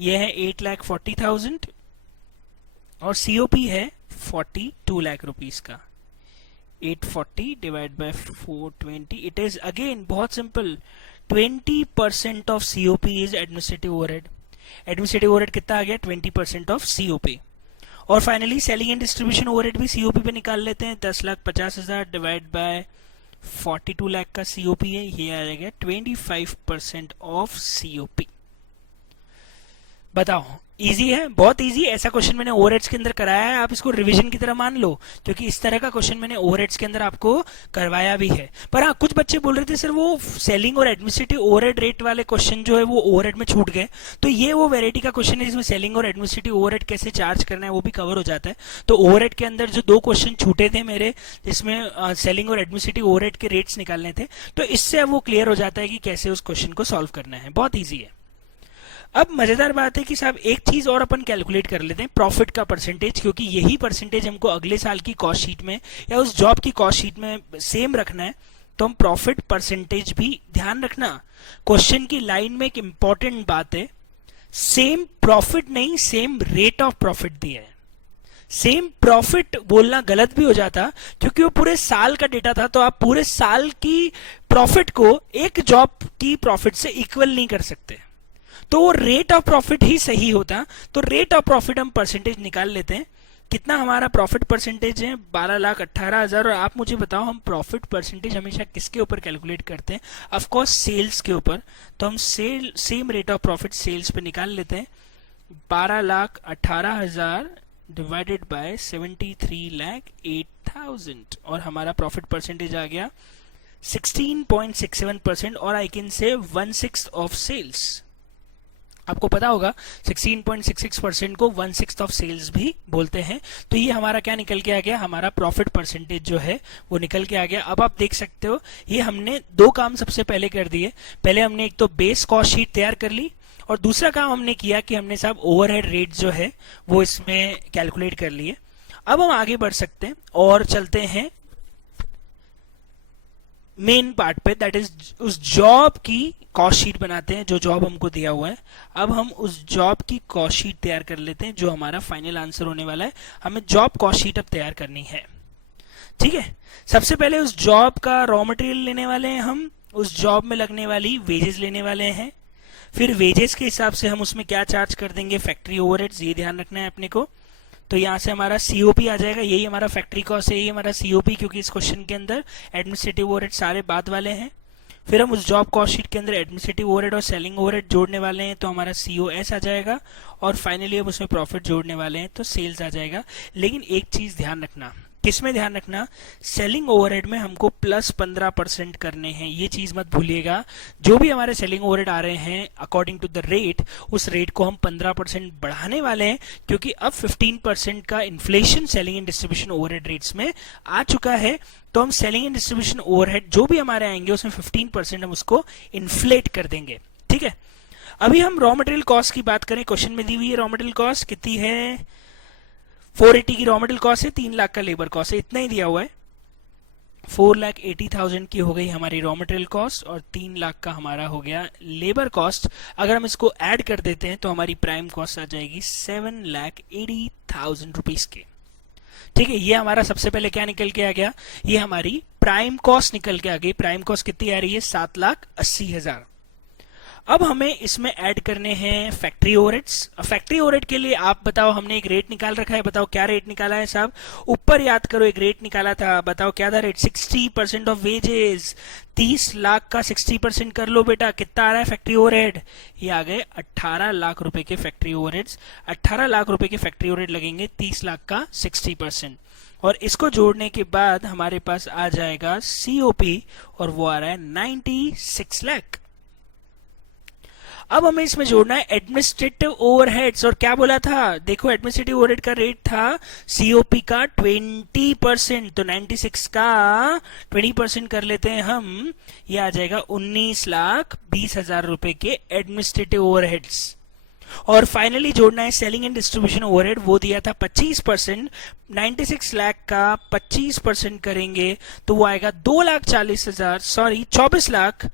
ये है 8,40,000 और सीओपी है 42 लाख रुपीस का। 840 divide by 420, it is again बहुत simple, 20% of COP is administrative overhead. Administrative overhead कितना आ गया? 20% ऑफ सीओपी। और finally selling and distribution overhead भी सीओपी पे निकाल लेते हैं। 10,50,000 डिवाइड बाय 42 लाख का सीओपी है, ये आ जाएगा 25% ऑफ सीओपी। बताओ, इजी है, बहुत इजी। ऐसा क्वेश्चन मैंने ओवरहेड्स के अंदर कराया है, आप इसको रिवीजन की तरह मान लो, क्योंकि इस तरह का क्वेश्चन मैंने ओवरहेड्स के अंदर आपको करवाया भी है। पर हाँ, कुछ बच्चे बोल रहे थे सर वो सेलिंग और एडमिनिस्ट्रेटिव ओवरहेड रेट वाले क्वेश्चन जो है वो ओवरहेड में छूट गए। तो ये वो वेराइटी का क्वेश्चन है जिसमें सेलिंग और एडमिनिस्ट्रेटिव ओवरहेड कैसे चार्ज करना है वो भी कवर हो जाता है। तो ओवरहेड के अंदर जो दो क्वेश्चन छूटे थे मेरे, जिसमें सेलिंग और एडमिनिस्ट्रेटिव ओवरहेड के रेट्स निकालने थे, तो इससे अब वो क्लियर हो जाता है कि कैसे उस क्वेश्चन को सॉल्व करना है। बहुत ईजी है। अब मजेदार बात है कि साहब एक चीज और अपन कैलकुलेट कर लेते हैं, प्रॉफिट का परसेंटेज, क्योंकि यही परसेंटेज हमको अगले साल की कॉस्ट शीट में या उस जॉब की कॉस्ट शीट में सेम रखना है। तो हम प्रॉफिट परसेंटेज भी ध्यान रखना। क्वेश्चन की लाइन में एक इंपॉर्टेंट बात है, सेम प्रॉफिट नहीं, सेम रेट ऑफ प्रॉफिट दिया है। सेम प्रॉफिट बोलना गलत भी हो जाता, क्योंकि वो पूरे साल का डेटा था, तो आप पूरे साल की प्रॉफिट को एक जॉब की प्रॉफिट से इक्वल नहीं कर सकते, तो वो रेट ऑफ प्रॉफिट ही सही होता। तो रेट ऑफ प्रॉफिट हम परसेंटेज निकाल लेते हैं। कितना हमारा प्रॉफिट परसेंटेज है? 12,18,000। और आप मुझे बताओ, हम प्रॉफिट परसेंटेज हमेशा किसके ऊपर कैलकुलेट करते हैं? ऑफ कोर्स सेल्स के ऊपर। तो हम same rate of profit sales पे निकाल लेते हैं। 12,18,000 डिवाइडेड बाय 73,08,000 और हमारा प्रॉफिट परसेंटेज आ गया 16.67%, और I can say 1/6 of sales. आपको पता होगा 16.66% को 1/6 ऑफ सेल्स भी बोलते हैं। तो ये हमारा क्या निकल के आ गया? हमारा प्रॉफिट परसेंटेज जो है वो निकल के आ गया। अब आप देख सकते हो, ये हमने दो काम सबसे पहले कर दिए। पहले हमने एक तो बेस कॉस्ट शीट तैयार कर ली, और दूसरा काम हमने किया कि हमने साहब ओवरहेड रेट जो है वो इसमें कैलकुलेट कर लिए। अब हम आगे बढ़ सकते हैं और चलते हैं मेन पार्ट पे, दैट इज उस जॉब की कॉस्ट शीट बनाते हैं जो जॉब हमको दिया हुआ है। अब हम उस जॉब की कॉस्ट शीट तैयार कर लेते हैं, जो हमारा फाइनल आंसर होने वाला है। हमें जॉब कॉस्ट शीट अब तैयार करनी है, ठीक है। सबसे पहले उस जॉब का रॉ मटेरियल लेने वाले हैं हम, उस जॉब में लगने वाली वेजेस लेने वाले हैं। फिर वेजेस के हिसाब से हम उसमें क्या चार्ज कर देंगे? फैक्ट्री ओवरहेड्स, ये ध्यान रखना है अपने को। तो यहाँ से हमारा सीओपी आ जाएगा, यही हमारा फैक्ट्री कॉस्ट है, यही हमारा सीओपी, क्योंकि इस क्वेश्चन के अंदर एडमिनिस्ट्रेटिव ओवरहेड सारे बाद वाले हैं। फिर हम उस जॉब कॉस्ट शीट के अंदर एडमिनिस्ट्रेटिव ओवरहेड और सेलिंग ओवरहेड जोड़ने वाले हैं, तो हमारा सीओएस आ जाएगा। और फाइनली हम उसमें प्रॉफिट जोड़ने वाले हैं, तो सेल्स आ जाएगा। लेकिन एक चीज ध्यान रखना, किसमें ध्यान रखना? सेलिंग ओवरहेड में हमको प्लस 15% करने हैं, ये चीज मत भूलिएगा। जो भी हमारे सेलिंग ओवरहेड आ रहे हैं अकॉर्डिंग टू द रेट, उस रेट को हम 15% बढ़ाने वाले हैं, क्योंकि अब 15% का inflation selling and distribution overhead rates में आ चुका है। तो हम सेलिंग एंड डिस्ट्रीब्यूशन ओवरहेड जो भी हमारे आएंगे उसमें 15% हम उसको इन्फ्लेट कर देंगे, ठीक है। अभी हम रॉ मटेरियल कॉस्ट की बात करें, क्वेश्चन में दी हुई है रॉ मटेरियल कॉस्ट कितनी है? 480 की रॉ मटेरियल कॉस्ट है, 3 लाख का लेबर कॉस्ट है, इतना ही दिया हुआ है। 4,80,000 की हो गई हमारी रॉ मटेरियल कॉस्ट, और 3 लाख का हमारा हो गया लेबर कॉस्ट। अगर हम इसको ऐड कर देते हैं तो हमारी प्राइम कॉस्ट आ जाएगी 7,80,000 रुपीज के, ठीक है। ये हमारा सबसे पहले क्या निकल के आ गया? ये हमारी प्राइम कॉस्ट निकल के आ गई। प्राइम कॉस्ट कितनी आ रही है? 7,80,000। अब हमें इसमें ऐड करने हैं फैक्ट्री ओवरहेड्स। फैक्ट्री ओवरहेड के लिए आप बताओ, हमने एक रेट निकाल रखा है, बताओ क्या रेट निकाला है साहब? ऊपर याद करो, एक रेट निकाला था, बताओ क्या था रेट? 60% of wages. 30 लाख का 60% कर लो बेटा, कितना आ रहा है फैक्ट्री ओवरहेड? ये आ गए 18 लाख रुपए के फैक्ट्री ओवरहेड्स। 18 लाख रुपए के फैक्ट्री ओवरहेड लगेंगे 30 लाख का 60%, और इसको जोड़ने के बाद हमारे पास आ जाएगा सीओपी, और वो आ रहा है 96 लाख। अब हमें इसमें जोड़ना है एडमिनिस्ट्रेटिव ओवरहेड्स, और क्या बोला था? देखो, एडमिनिस्ट्रेटिव ओवरहेड का रेट था सीओपी का 20%, तो 96 का 20% कर लेते हैं हम, ये आ जाएगा 19,20,000 रुपए के एडमिनिस्ट्रेटिव ओवरहेड्स। और फाइनली जोड़ना है सेलिंग एंड डिस्ट्रीब्यूशन ओवरहेड, वो दिया था 25%। 96 लाख का 25% करेंगे तो वो आएगा 2,40,000, सॉरी 24 लाख।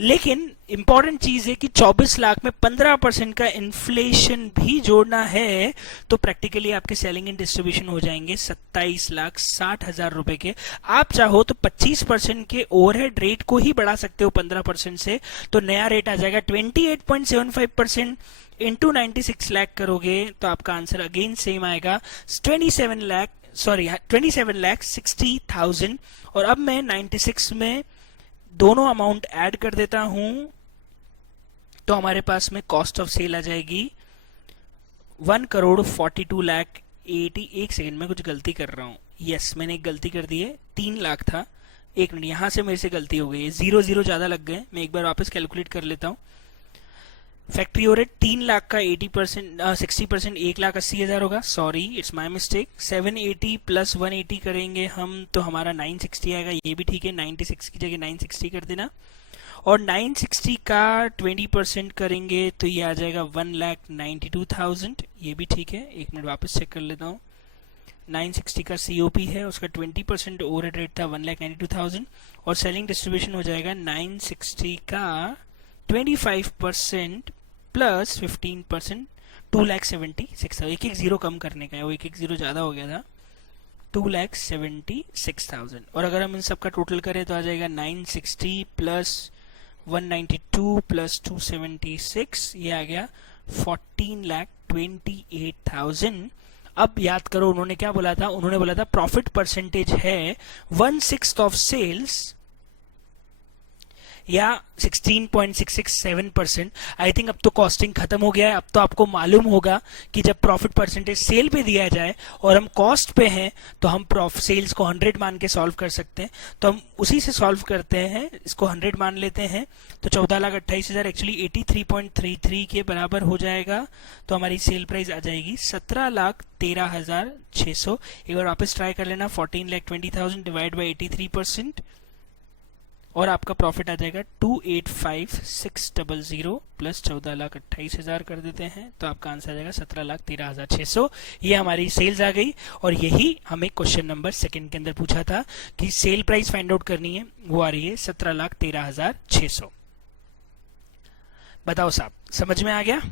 लेकिन इंपॉर्टेंट चीज है कि 24 लाख में 15% का इन्फ्लेशन भी जोड़ना है, तो प्रैक्टिकली आपके सेलिंग एंड डिस्ट्रीब्यूशन हो जाएंगे 27,60,000 रुपए के। आप चाहो तो 25% के ओवरहेड रेट को ही बढ़ा सकते हो 15% से, तो नया रेट आ जाएगा 28.75%। इंटू 96 लाख करोगे तो आपका आंसर अगेन सेम आएगा 27,60,000। और अब मैं 96 में दोनों अमाउंट ऐड कर देता हूं, तो हमारे पास में कॉस्ट ऑफ सेल आ जाएगी 1,42,80,000। एक सेकंड में कुछ गलती कर रहा हूँ, यस मैंने एक गलती कर दी है, 3 लाख था। एक मिनट, यहाँ से मेरे से गलती हो गई है, 0 ज्यादा लग गए, मैं एक बार वापस कैलकुलेट कर लेता हूँ। फैक्ट्री ओवरहेड 3 लाख का 80% 60% 1,80,000 होगा, sorry it's my mistake. 780 plus 180 करेंगे हम तो हमारा 960 आएगा, ये भी ठीक है, 96 की जगह 960 कर देना। और 960 का 20% करेंगे तो ये आ जाएगा 1,92,000, ये भी ठीक है। एक मिनट वापस चेक कर लेता हूँ। 960 का COP है, उसका 20% ओवरहेड रेट था 1,92,000, और सेलिंग डिस्ट्रीब्यूशन हो जाएगा 960 का 25% प्लस 15% 2,76,000। एक जीरो कम करने का है, वो एक जीरो ज्यादा हो गया था, 2,76,000। और अगर हम इन सब का टोटल करें तो आ जाएगा 960 प्लस 192 प्लस 276, ये आ गया 14,28,000। अब याद करो उन्होंने क्या बोला था, उन्होंने बोला था प्रॉफिट परसेंटेज है 1/6 ऑफ सेल्स या 16.667%। आई थिंक अब तो कॉस्टिंग खत्म हो गया है, अब तो आपको मालूम होगा कि जब प्रॉफिट परसेंटेज सेल पे दिया जाए और हम कॉस्ट पे हैं तो हम सेल्स को 100 मान के सॉल्व कर सकते हैं। तो हम उसी से सॉल्व करते हैं, इसको 100 मान लेते हैं तो 14,28,000 एक्चुअली 83.33 के बराबर हो जाएगा। तो हमारी सेल प्राइस आ जाएगी 17,13,600। एक बार वापस ट्राई कर लेना, 14,20,000 डिवाइड बाई 83% और आपका प्रॉफिट आ जाएगा 285,600 प्लस 14,28,000 कर देते हैं तो आपका आंसर आ जाएगा 17,13,600। ये हमारी सेल्स आ गई। और यही हमें क्वेश्चन नंबर 2 के अंदर पूछा था कि सेल प्राइस फाइंड आउट करनी है, वो आ रही है 17,13,600। बताओ साहब, समझ में आ गया?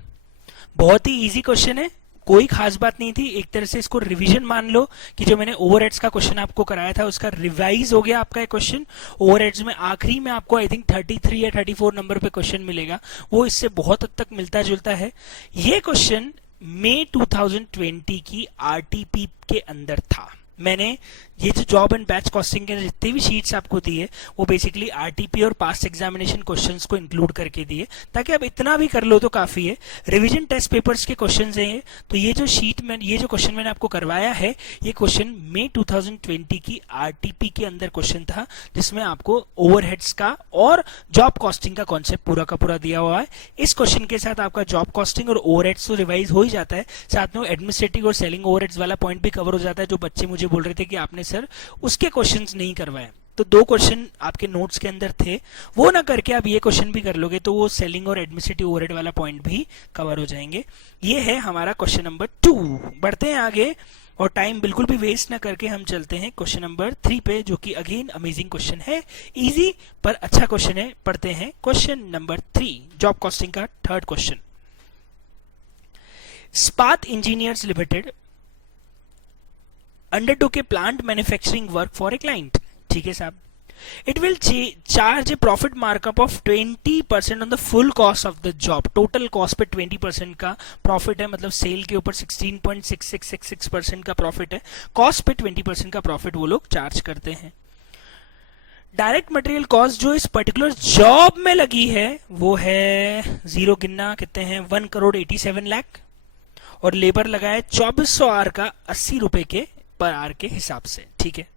बहुत ही इजी क्वेश्चन है, कोई खास बात नहीं थी। एक तरह से इसको रिवीजन मान लो कि जो मैंने ओवरहेड्स का क्वेश्चन आपको कराया था उसका रिवाइज हो गया आपका क्वेश्चन। ओवरहेड्स में आखिरी में आपको आई थिंक 33 या 34 नंबर पे क्वेश्चन मिलेगा, वो इससे बहुत हद तक मिलता जुलता है। ये क्वेश्चन मई 2020 की आरटीपी के अंदर था। मैंने ये जो जॉब एंड बैच कॉस्टिंग के जितने भी शीट्स आपको दिए वो बेसिकली आरटीपी और पास्ट एग्जामिनेशन क्वेश्चंस को इंक्लूड करके दिए, ताकि आप इतना भी कर लो तो काफी है। रिवीजन टेस्ट पेपर्स के क्वेश्चंस हैं ये। तो ये जो शीट में ये जो क्वेश्चन मैंने आपको करवाया है, ये क्वेश्चन मई 2020 की आरटीपी के अंदर क्वेश्चन था, जिसमें आपको ओवरहेड्स का और जॉब कॉस्टिंग का कॉन्सेप्ट पूरा का पूरा दिया हुआ है। इस क्वेश्चन के साथ आपका जॉब कॉस्टिंग और ओवरहेड्स तो रिवाइज हो ही जाता है, साथ में एडमिनिस्ट्रेटिव और सेलिंग ओवरहेड्स वाला पॉइंट भी कवर हो जाता है, जो बच्चे मुझे बोल रहे थे कि आपने सर उसके क्वेश्चंस नहीं करवाए। तो 2 क्वेश्चन आपके नोट्स के अंदर थे, वो ना करके आप ये क्वेश्चन भी कर लोगे तो वो सेलिंग और एडमिनिस्ट्रेटिव ओवरहेड वाला पॉइंट भी कवर हो जाएंगे। ये है हमारा क्वेश्चन नंबर 2। बढ़ते हैं आगे और टाइम बिल्कुल भी वेस्ट ना करके हम चलते हैं क्वेश्चन नंबर 3 पे, जो कि अगेन अमेजिंग क्वेश्चन है, इजी पर अच्छा क्वेश्चन है। पढ़ते हैं क्वेश्चन नंबर 3, जॉब कॉस्टिंग का 3rd question. Spat engineers limited undertook a plant manufacturing work for a client. ठीक है साहब, it will charge a profit markup of 20% on the full cost of the job. Total cost पे 20% का profit है, मतलब cell के ऊपर 16.6666% का प्रॉफिट है, कॉस्ट पे 20% का प्रॉफिट वो लोग चार्ज करते हैं। डायरेक्ट मटेरियल कॉस्ट जो इस पर्टिकुलर जॉब में लगी है वो है जीरो गिनना कितने हैं 1,87,00,000 और लेबर लगाए 2400 आर का 80 रुपए के पर आर के हिसाब से। ठीक है,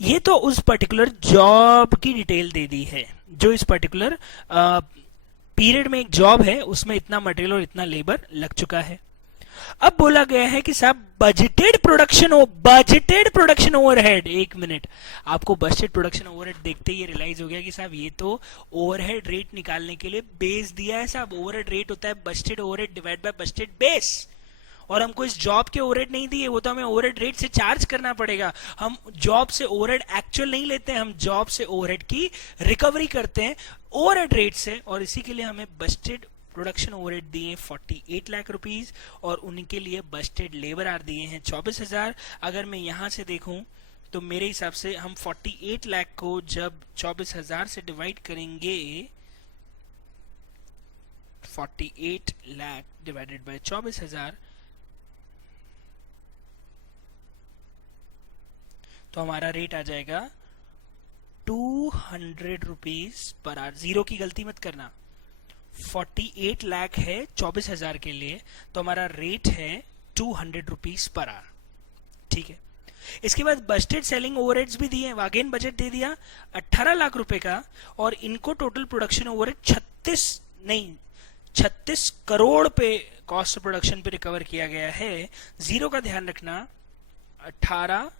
ये तो उस पर्टिकुलर जॉब की डिटेल दे दी है, जो इस पर्टिकुलर पीरियड में एक जॉब है उसमें इतना मटेरियल और इतना लेबर लग चुका है। अब बोला गया है कि साहब बजटेड प्रोडक्शन ओवरहेड। एक मिनट, आपको बजटेड प्रोडक्शन ओवरहेड देखते ही रियलाइज हो गया कि साहब ये तो ओवरहेड रेट निकालने के लिए बेस दिया है साहब। ओवरहेड रेट होता है budgeted overhead divide by budgeted base, और हमको इस जॉब के ओवरहेड नहीं दिए, वो तो हमें ओवरहेड रेट से चार्ज करना पड़ेगा। हम जॉब से ओवरहेड एक्चुअल नहीं लेते हैं, हम जॉब से ओवरहेड की रिकवरी करते हैं ओवरहेड रेट से, और इसी के लिए हमें बजटेड प्रोडक्शन ओवरहेड दिए 48 लाख रुपीस और उनके लिए बजटेड लेबर आर दिए हैं 24,000। अगर मैं यहां से देखूं तो मेरे हिसाब से हम 48 लाख को जब 24,000 से डिवाइड करेंगे, 48 लाख डिवाइडेड बाय 24,000, तो हमारा रेट आ जाएगा 200 रुपीज पर आवर। जीरो की गलती मत करना, 48 लाख है 24,000 के लिए, तो हमारा रेट है 200 रुपीज पर आवर। ठीक है, इसके बाद बजटेड सेलिंग ओवरहेड्स भी दिए, अगेन बजट दे दिया 18 लाख रुपए का, और इनको टोटल प्रोडक्शन ओवरहेड 36 करोड़ पे कॉस्ट प्रोडक्शन पे रिकवर किया गया है। जीरो का ध्यान रखना, 18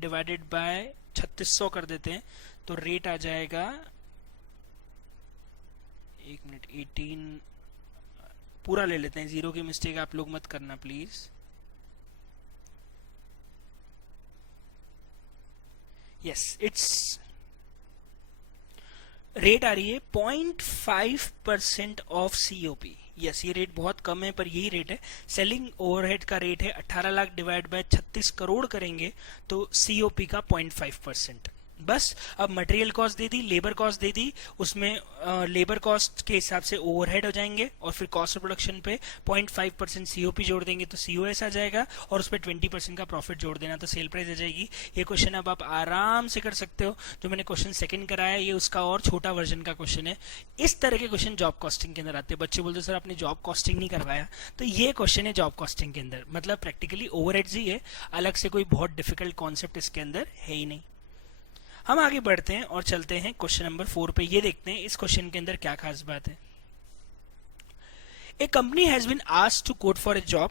डिवाइडेड बाय 3600 कर देते हैं तो रेट आ जाएगा, एक मिनट, 18 पूरा ले लेते हैं, जीरो की मिस्टेक आप लोग मत करना प्लीज। यस, इट्स रेट आ रही है 0.5% ऑफ सीओपी। यस, ये रेट बहुत कम है पर यही रेट है। सेलिंग ओवरहेड का रेट है 18 लाख डिवाइड बाय 36 करोड़ करेंगे तो सीओपी का 0.5%। बस अब मटेरियल कॉस्ट दे दी, लेबर कॉस्ट दे दी, उसमें लेबर कॉस्ट के हिसाब से ओवरहेड हो जाएंगे, और फिर कॉस्ट ऑफ प्रोडक्शन पे 0.5% सीओपी जोड़ देंगे तो सीओएस आ जाएगा, और उस पर 20% का प्रॉफिट जोड़ देना तो सेल प्राइस आ जाएगी। ये क्वेश्चन अब आप आराम से कर सकते हो। जो मैंने क्वेश्चन सेकंड कराया ये उसका और छोटा वर्जन का क्वेश्चन है। इस तरह के क्वेश्चन जॉब कॉस्टिंग के अंदर आते हैं। बच्चे बोलते सर आपने जॉब कॉस्टिंग नहीं करवाया, तो ये क्वेश्चन है जॉब कॉस्टिंग के अंदर, मतलब प्रैक्टिकली ओवरहेड्स ही है, अलग से कोई बहुत डिफिकल्ट कॉन्सेप्ट इसके अंदर है ही नहीं। हम आगे बढ़ते हैं और चलते हैं क्वेश्चन नंबर 4 पे। ये देखते हैं इस क्वेश्चन के अंदर क्या खास बात है। A company has been asked to quote for a job.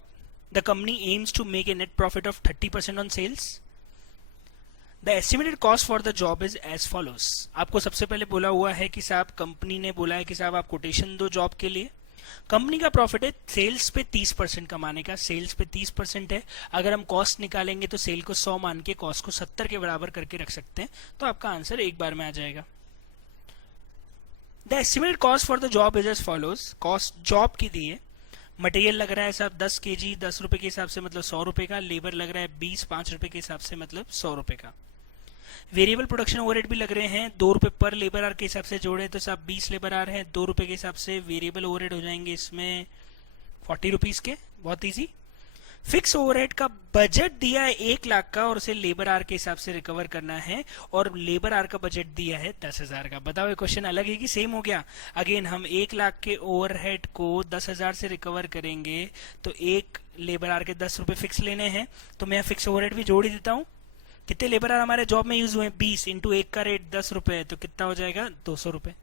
The company aims to make a net profit of 30% on sales. The estimated cost for the job is as follows. आपको सबसे पहले बोला हुआ है कि साहब कंपनी ने बोला है कि साहब आप कोटेशन दो जॉब के लिए। कंपनी का प्रॉफिट है सेल्स पे 30% कमाने का, सेल्स पे 30% है। अगर हम कॉस्ट निकालेंगे तो सेल को 100 मान के कॉस्ट को 70 के बराबर करके रख सकते हैं, तो आपका आंसर एक बार में आ जाएगा। The estimated cost for the job is as follows. Cost job की दी है, मटेरियल लग रहा है साहब 10 kg 10 रुपए के हिसाब से मतलब 100 रुपए का, लेबर लग रहा है 20 5 रुपए के हिसाब से मतलब 100 रुपए का। वेरिएबल प्रोडक्शन ओवरहेड भी लग रहे हैं 2 रुपए पर लेबर आवर के हिसाब से जोड़े तो साहब 20 लेबर आवर है, 2 रुपए के हिसाब से वेरिएबल ओवरहेड हो जाएंगे इसमें 40 रुपीज के। बहुत इजी। फिक्स ओवरहेड का बजट दिया है 1 लाख का और उसे लेबर आवर के हिसाब से रिकवर करना है, और लेबर आवर का बजट दिया है 10,000 का। बताओ ये क्वेश्चन अलग है कि सेम हो गया? अगेन हम 1 लाख के ओवरहेड को 10,000 से रिकवर करेंगे तो एक लेबर आवर के 10 रुपए फिक्स लेने हैं, तो मैं फिक्स ओवरहेड भी जोड़ ही देता हूं। कितने लेबर आवर हमारे जॉब में यूज हुए? 20 इंटू 1 का रेट 10 रुपए, तो कितना हो जाएगा? 200 रुपए।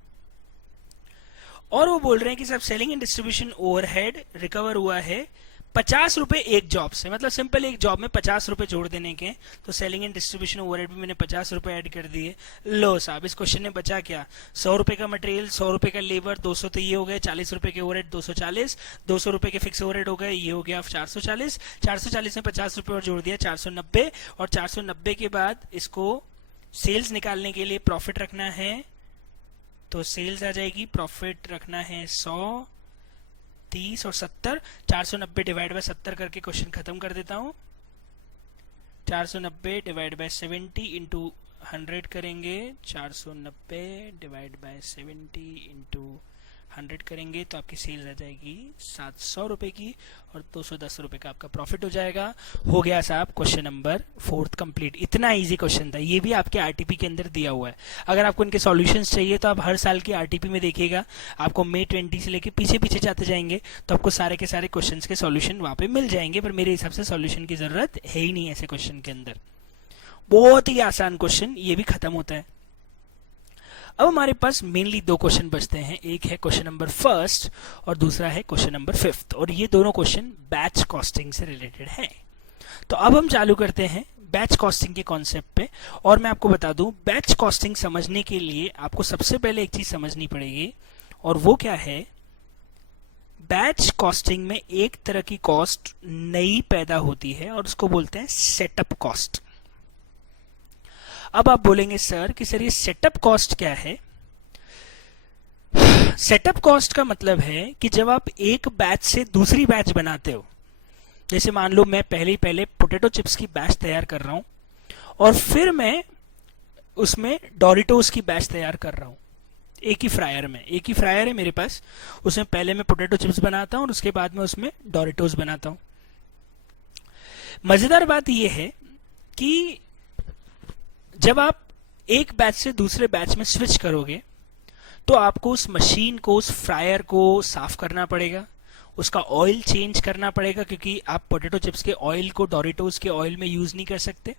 और वो बोल रहे हैं कि सब selling and distribution overhead recover हुआ है 50 रुपए एक जॉब से, मतलब सिंपल एक जॉब में 50 रुपए जोड़ देने के, तो सेलिंग एंड डिस्ट्रीब्यूशन ओवरहेड भी मैंने 50 रुपए ऐड कर दिए। लो साहब, इस क्वेश्चन ने बचा क्या? 100 रुपए का मटेरियल, 100 रुपए का लेबर, 200 तो ये हो गए, 40 रुपए के ओवरहेड 240, 200 रुपए के फिक्स ओवरहेड हो गए, ये हो गया 440, 440 में 50 रुपए और जोड़ दिया 490, और 490 के बाद इसको सेल्स निकालने के लिए प्रॉफिट रखना है, तो सेल्स आ जाएगी, प्रॉफिट रखना है 100, 30 और 70, 490 डिवाइड बाय 70 करके क्वेश्चन खत्म कर देता हूं। 490 डिवाइड बाय 70 इंटू 100 करेंगे, 490 डिवाइड बाय 70 इंटू 100 करेंगे तो आपकी सेल्स आ जाएगी 700 रुपए की, और 210 रुपए का आपका प्रॉफिट हो जाएगा। हो गया साहब क्वेश्चन नंबर 4 कंप्लीट। इतना इजी क्वेश्चन था, ये भी आपके आरटीपी के अंदर दिया हुआ है। अगर आपको इनके सॉल्यूशंस चाहिए तो आप हर साल की आरटीपी में देखिएगा, आपको मई 20 से लेके पीछे पीछे जाते जाएंगे तो आपको सारे के सारे क्वेश्चन के सॉल्यूशन वहां पे मिल जाएंगे, पर मेरे हिसाब से सॉल्यूशन की जरूरत है ही नहीं ऐसे क्वेश्चन के अंदर। बहुत ही आसान क्वेश्चन, ये भी खत्म होता है। अब हमारे पास मेनली 2 क्वेश्चन बचते हैं, एक है क्वेश्चन नंबर 1 और दूसरा है क्वेश्चन नंबर 5, और ये दोनों क्वेश्चन बैच कॉस्टिंग से रिलेटेड हैं। तो अब हम चालू करते हैं बैच कॉस्टिंग के कॉन्सेप्ट पे, और मैं आपको बता दूं बैच कॉस्टिंग समझने के लिए आपको सबसे पहले एक चीज समझनी पड़ेगी, और वो क्या है? बैच कॉस्टिंग में एक तरह की कॉस्ट नई पैदा होती है और उसको बोलते हैं सेटअप कॉस्ट। अब आप बोलेंगे सर कि सर ये सेटअप कॉस्ट क्या है? सेटअप कॉस्ट का मतलब है कि जब आप एक बैच से दूसरी बैच बनाते हो, जैसे मान लो मैं पहले पोटैटो चिप्स की बैच तैयार कर रहा हूं और फिर मैं उसमें डोरिटोस की बैच तैयार कर रहा हूं, एक ही फ्रायर है मेरे पास, उसमें पहले मैं पोटैटो चिप्स बनाता हूं और उसके बाद में उसमें डोरिटोस बनाता हूं। मजेदार बात यह है कि जब आप एक बैच से दूसरे बैच में स्विच करोगे तो आपको उस मशीन को, उस फ्रायर को साफ करना पड़ेगा, उसका ऑयल चेंज करना पड़ेगा, क्योंकि आप पोटैटो चिप्स के ऑयल को डोरिटोस के ऑयल में यूज नहीं कर सकते।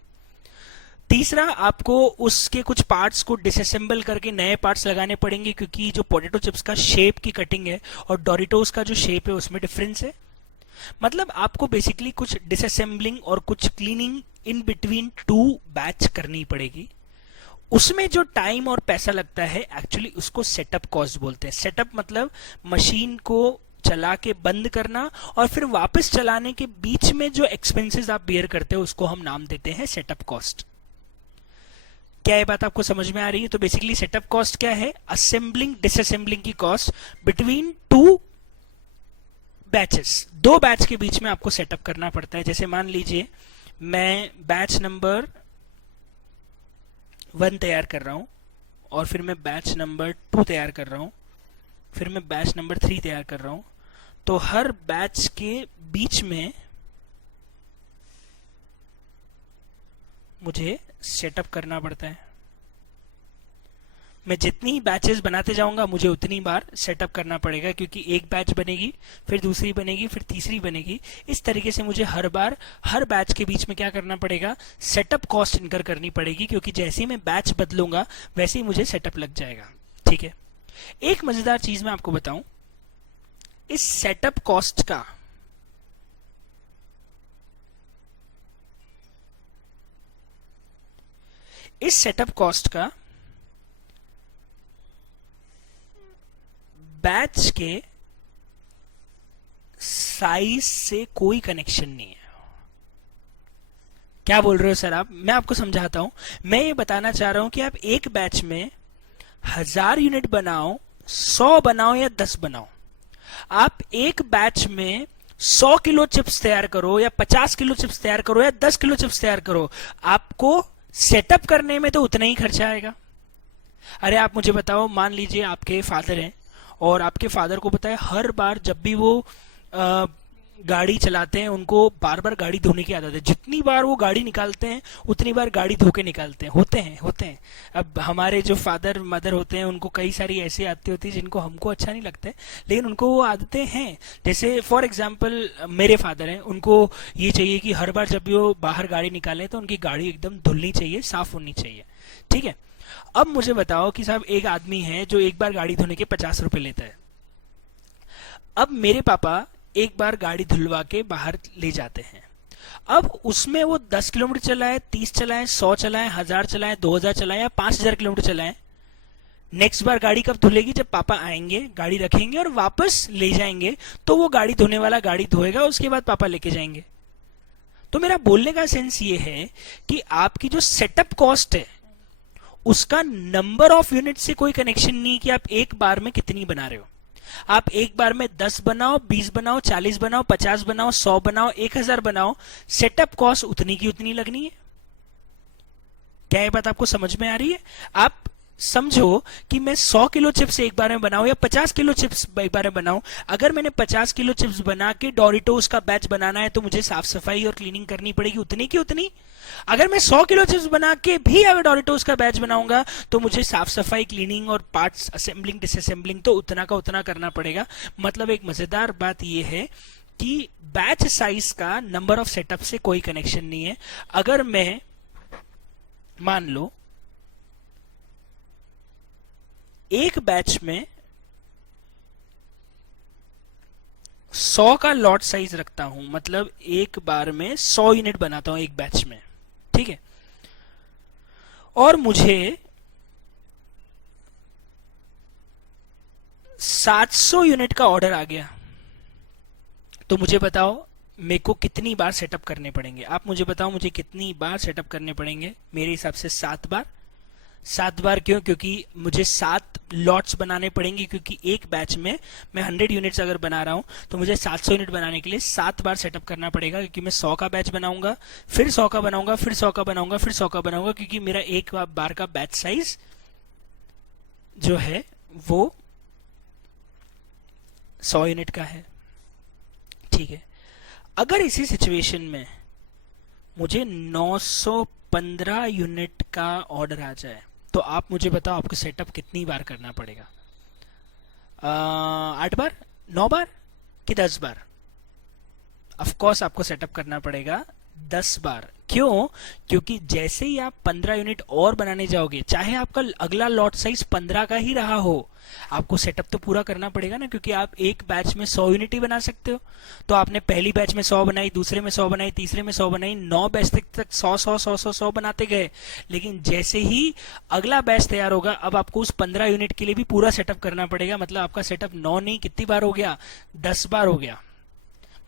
तीसरा, आपको उसके कुछ पार्ट्स को डिसअसेंबल करके नए पार्ट्स लगाने पड़ेंगे, क्योंकि जो पोटैटो चिप्स का शेप की कटिंग है और डोरिटोस का जो शेप है उसमें डिफरेंस है। मतलब आपको बेसिकली कुछ डिसअसेंबलिंग और कुछ cleaning in between two batch करनी पड़ेगी। उसमें जो टाइम और पैसा लगता है, एक्चुअली उसको सेटअप कॉस्ट बोलते हैं। सेटअप मतलब मशीन को चला के बंद करना और फिर वापस चलाने के बीच में जो एक्सपेंसेस आप बेयर करते हो उसको हम नाम देते हैं सेटअप कॉस्ट। क्या ये बात आपको समझ में आ रही है? तो बेसिकली सेटअप कॉस्ट क्या है? असेंबलिंग डिसअसेंबलिंग की कॉस्ट बिटवीन टू बैचेस। दो बैच के बीच में आपको सेटअप करना पड़ता है। जैसे मान लीजिए मैं बैच नंबर 1 तैयार कर रहा हूं और फिर मैं बैच नंबर 2 तैयार कर रहा हूं, फिर मैं बैच नंबर 3 तैयार कर रहा हूं। तो हर बैच के बीच में मुझे सेटअप करना पड़ता है। मैं जितनी बैचेस बनाते जाऊंगा मुझे उतनी बार सेटअप करना पड़ेगा, क्योंकि एक बैच बनेगी, फिर दूसरी बनेगी, फिर तीसरी बनेगी। इस तरीके से मुझे हर बार हर बैच के बीच में क्या करना पड़ेगा? सेटअप कॉस्ट इनकर करनी पड़ेगी, क्योंकि जैसे ही मैं बैच बदलूंगा वैसे ही मुझे सेटअप लग जाएगा। ठीक है। एक मजेदार चीज मैं आपको बताऊं, इस सेटअप कॉस्ट का बैच के साइज से कोई कनेक्शन नहीं है। क्या बोल रहे हो सर आप? मैं आपको समझाता हूं। मैं ये बताना चाह रहा हूं कि आप एक बैच में 1000 यूनिट बनाओ, 100 बनाओ या 10 बनाओ, आप एक बैच में 100 किलो चिप्स तैयार करो या 50 किलो चिप्स तैयार करो या 10 किलो चिप्स तैयार करो, आपको सेटअप करने में तो उतना ही खर्चा आएगा। अरे आप मुझे बताओ, मान लीजिए आपके फादर हैं और आपके फादर को पता है हर बार जब भी वो गाड़ी चलाते हैं उनको बार बार गाड़ी धोने की आदत है। जितनी बार वो गाड़ी निकालते हैं उतनी बार गाड़ी धो के निकालते हैं। होते हैं। अब हमारे जो फादर मदर होते हैं उनको कई सारी ऐसी आदतें होती है जिनको हमको अच्छा नहीं लगता है, लेकिन उनको वो आदतें हैं। जैसे फॉर एग्जाम्पल मेरे फादर हैं, उनको ये चाहिए कि हर बार जब भी वो बाहर गाड़ी निकालें तो उनकी गाड़ी एकदम धुलनी चाहिए, साफ होनी चाहिए। ठीक है। अब मुझे बताओ कि साहब एक आदमी है जो एक बार गाड़ी धोने के 50 रुपए लेता है। अब मेरे पापा एक बार गाड़ी धुलवा के बाहर ले जाते हैं। अब उसमें वो 10 किलोमीटर चलाए, 30 चलाए, 100 चलाए, 1000 चलाए, 2000 चलाए या 5000 किलोमीटर चलाए, नेक्स्ट बार गाड़ी कब धुलेगी? जब पापा आएंगे, गाड़ी रखेंगे और वापस ले जाएंगे, तो वो गाड़ी धोने वाला गाड़ी धोएगा, उसके बाद पापा लेके जाएंगे। तो मेरा बोलने का सेंस ये है कि आपकी जो सेटअप कॉस्ट है उसका नंबर ऑफ यूनिट से कोई कनेक्शन नहीं कि आप एक बार में कितनी बना रहे हो। आप एक बार में 10 बनाओ, 20 बनाओ, 40 बनाओ, 50 बनाओ, 100 बनाओ, 1000 बनाओ, सेटअप कॉस्ट उतनी की उतनी लगनी है। क्या ये बात आपको समझ में आ रही है? आप समझो कि मैं 100 किलो चिप्स एक बार में बनाऊं या 50 किलो चिप्स एक बार में बनाऊं। अगर मैंने 50 किलो चिप्स बना के डोरिटोस का बैच बनाना है तो मुझे साफ सफाई और क्लीनिंग करनी पड़ेगी उतनी की उतनी। अगर मैं 100 किलो चिप्स बना के भी अगर डोरिटोस का बैच बनाऊंगा तो मुझे साफ सफाई, क्लीनिंग और पार्ट्स असेंबलिंग डिसअसेंबलिंग तो उतना का उतना करना पड़ेगा। मतलब एक मजेदार बात यह है कि बैच साइज का नंबर ऑफ सेटअप से कोई कनेक्शन नहीं है। अगर मैं मान लो एक बैच में 100 का लॉट साइज रखता हूं, मतलब एक बार में 100 यूनिट बनाता हूं एक बैच में, ठीक है, और मुझे 700 यूनिट का ऑर्डर आ गया, तो मुझे बताओ मेरे को कितनी बार सेटअप करने पड़ेंगे? आप मुझे बताओ मुझे कितनी बार सेटअप करने पड़ेंगे? मेरे हिसाब से 7 बार। 7 बार क्यों? क्योंकि मुझे 7 लॉट्स बनाने पड़ेंगे, क्योंकि एक बैच में मैं 100 यूनिट्स अगर बना रहा हूं तो मुझे 700 यूनिट बनाने के लिए 7 बार सेटअप करना पड़ेगा, क्योंकि मैं 100 का बैच बनाऊंगा, फिर 100 का बनाऊंगा, फिर 100 का बनाऊंगा, फिर 100 का बनाऊंगा, क्योंकि मेरा एक बार का बैच साइज जो है वो 100 यूनिट का है। ठीक है। अगर इसी सिचुएशन में मुझे 915 यूनिट का ऑर्डर आ जाए तो आप मुझे बताओ आपको सेटअप कितनी बार करना पड़ेगा? 8 बार, 9 बार कि 10 बार? ऑफ कोर्स आपको सेटअप करना पड़ेगा 10 बार। क्यों? क्योंकि जैसे ही आप 15 यूनिट और बनाने जाओगे, चाहे आपका अगला लॉट साइज 15 का ही रहा हो, आपको सेटअप तो पूरा करना पड़ेगा ना, क्योंकि आप एक बैच में 100 यूनिट ही बना सकते हो। तो आपने पहली बैच में 100 बनाई, दूसरे में 100 बनाई, तीसरे में 100 बनाई, 9 बैच तक 100 बनाते गए। लेकिन जैसे ही अगला बैच तैयार होगा, अब आपको उस 15 यूनिट के लिए भी पूरा सेटअप करना पड़ेगा। मतलब आपका सेटअप 9 नहीं, कितनी बार हो गया? 10 बार हो गया।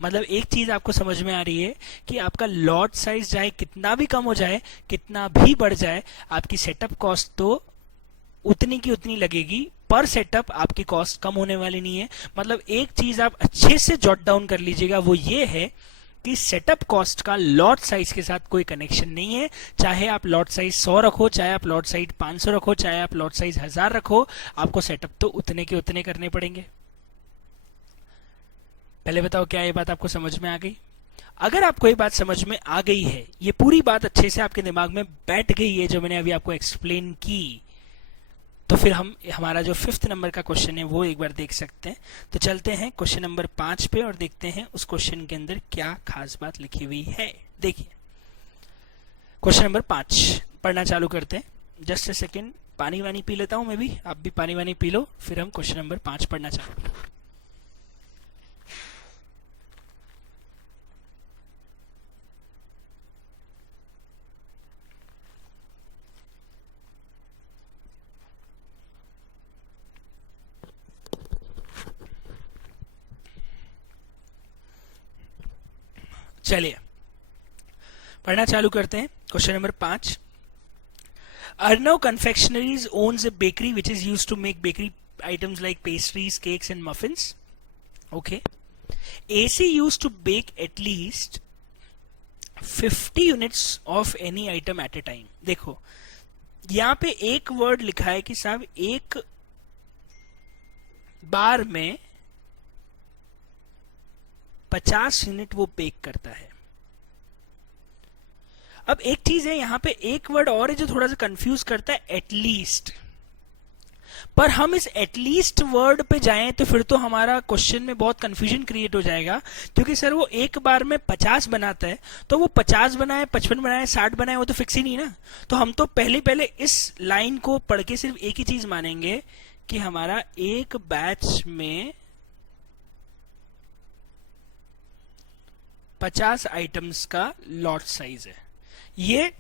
मतलब एक चीज आपको समझ में आ रही है कि आपका लॉट साइज चाहे कितना भी कम हो जाए, कितना भी बढ़ जाए, आपकी सेटअप कॉस्ट तो उतनी की उतनी लगेगी। पर सेटअप आपकी कॉस्ट कम होने वाली नहीं है। मतलब एक चीज आप अच्छे से जॉट डाउन कर लीजिएगा, वो ये है कि सेटअप कॉस्ट का लॉट साइज के साथ कोई कनेक्शन नहीं है। चाहे आप लॉट साइज 100 रखो, चाहे आप लॉट साइज 500 रखो, चाहे आप लॉट साइज 1000 रखो, आपको सेटअप तो उतने के उतने करने पड़ेंगे। पहले बताओ, क्या ये बात आपको समझ में आ गई? अगर आपको ये बात समझ में आ गई है, ये पूरी बात अच्छे से आपके दिमाग में बैठ गई है जो मैंने अभी आपको एक्सप्लेन की, तो फिर हम हमारा जो 5th नंबर का क्वेश्चन है वो एक बार देख सकते हैं। तो चलते हैं क्वेश्चन नंबर 5 पे और देखते हैं उस क्वेश्चन के अंदर क्या खास बात लिखी हुई है। देखिए क्वेश्चन नंबर 5 पढ़ना चालू करते हैं। जस्ट ए सेकेंड, पानी वानी पी लेता हूं मैं भी, आप भी पानी वानी पी लो, फिर हम क्वेश्चन नंबर 5 पढ़ना चालू। चलिए पढ़ना चालू करते हैं। Question number 5, Arnav confectioneries owns a bakery which is used to make bakery items like pastries, cakes and muffins. Okay. AC used to bake at least 50 units of any item at a time. देखो यहां पे एक word लिखा है कि साहब एक बार में 50 यूनिट वो बेक करता है। अब एक चीज है यहां पे, एक वर्ड और है जो थोड़ा सा कंफ्यूज करता है, एटलीस्ट। पर हम इस एटलीस्ट वर्ड पे जाएं तो फिर तो हमारा क्वेश्चन में बहुत कंफ्यूजन क्रिएट हो जाएगा, क्योंकि सर वो एक बार में 50 बनाता है, तो वो 50 बनाए, 55 बनाए, 60 बनाए, वो तो फिक्स ही नहीं ना। तो हम तो पहले इस लाइन को पढ़ के सिर्फ एक ही चीज मानेंगे कि हमारा एक बैच में 50 आइटम्स का लॉट साइज है। ये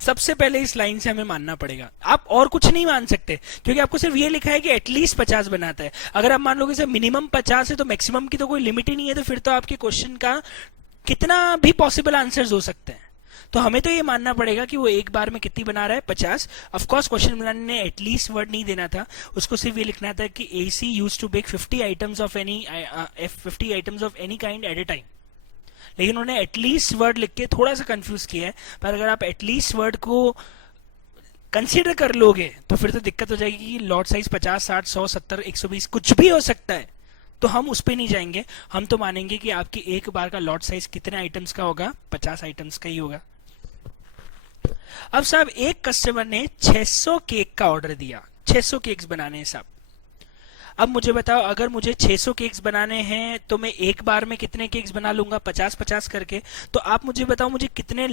सबसे पहले इस लाइन से हमें मानना पड़ेगा। आप और कुछ नहीं मान सकते, क्योंकि आपको सिर्फ ये लिखा है कि एटलीस्ट 50 बनाता है। अगर आप मान लोगे सर मिनिमम 50 है तो मैक्सिमम की तो कोई लिमिट ही नहीं है, तो फिर तो आपके क्वेश्चन का कितना भी पॉसिबल आंसर्स हो सकते हैं। तो हमें तो ये मानना पड़ेगा कि वो एक बार में कितनी बना रहा है, 50। ऑफ कोर्स क्वेश्चन बनाने ने एटलीस्ट वर्ड नहीं देना था, उसको सिर्फ ये लिखना था कि AC used to bake 50 items of any kind at a time. लेकिन उन्होंने एटलीस्ट वर्ड लिख के थोड़ा सा कंफ्यूज किया है। पर अगर आप एटलीस्ट वर्ड को कंसीडर कर लोगे तो फिर तो दिक्कत हो जाएगी कि लॉट साइज 50, 60, 100, 70, 120 कुछ भी हो सकता है। तो हम उस पर नहीं जाएंगे, हम तो मानेंगे कि आपकी एक बार का लॉट साइज कितने आइटम्स का होगा, 50 आइटम्स का ही होगा। अब साहब एक कस्टमर ने 600 केक का ऑर्डर दिया, 600 केक्स बनाने हैं साहब। अब मुझे बताओ, अगर मुझे 600 केक्स बनाने हैं तो मैं एक बार में कितने केक्स बना लूंगा, 50-50 करके। तो आप मुझे बताओ मुझे कितने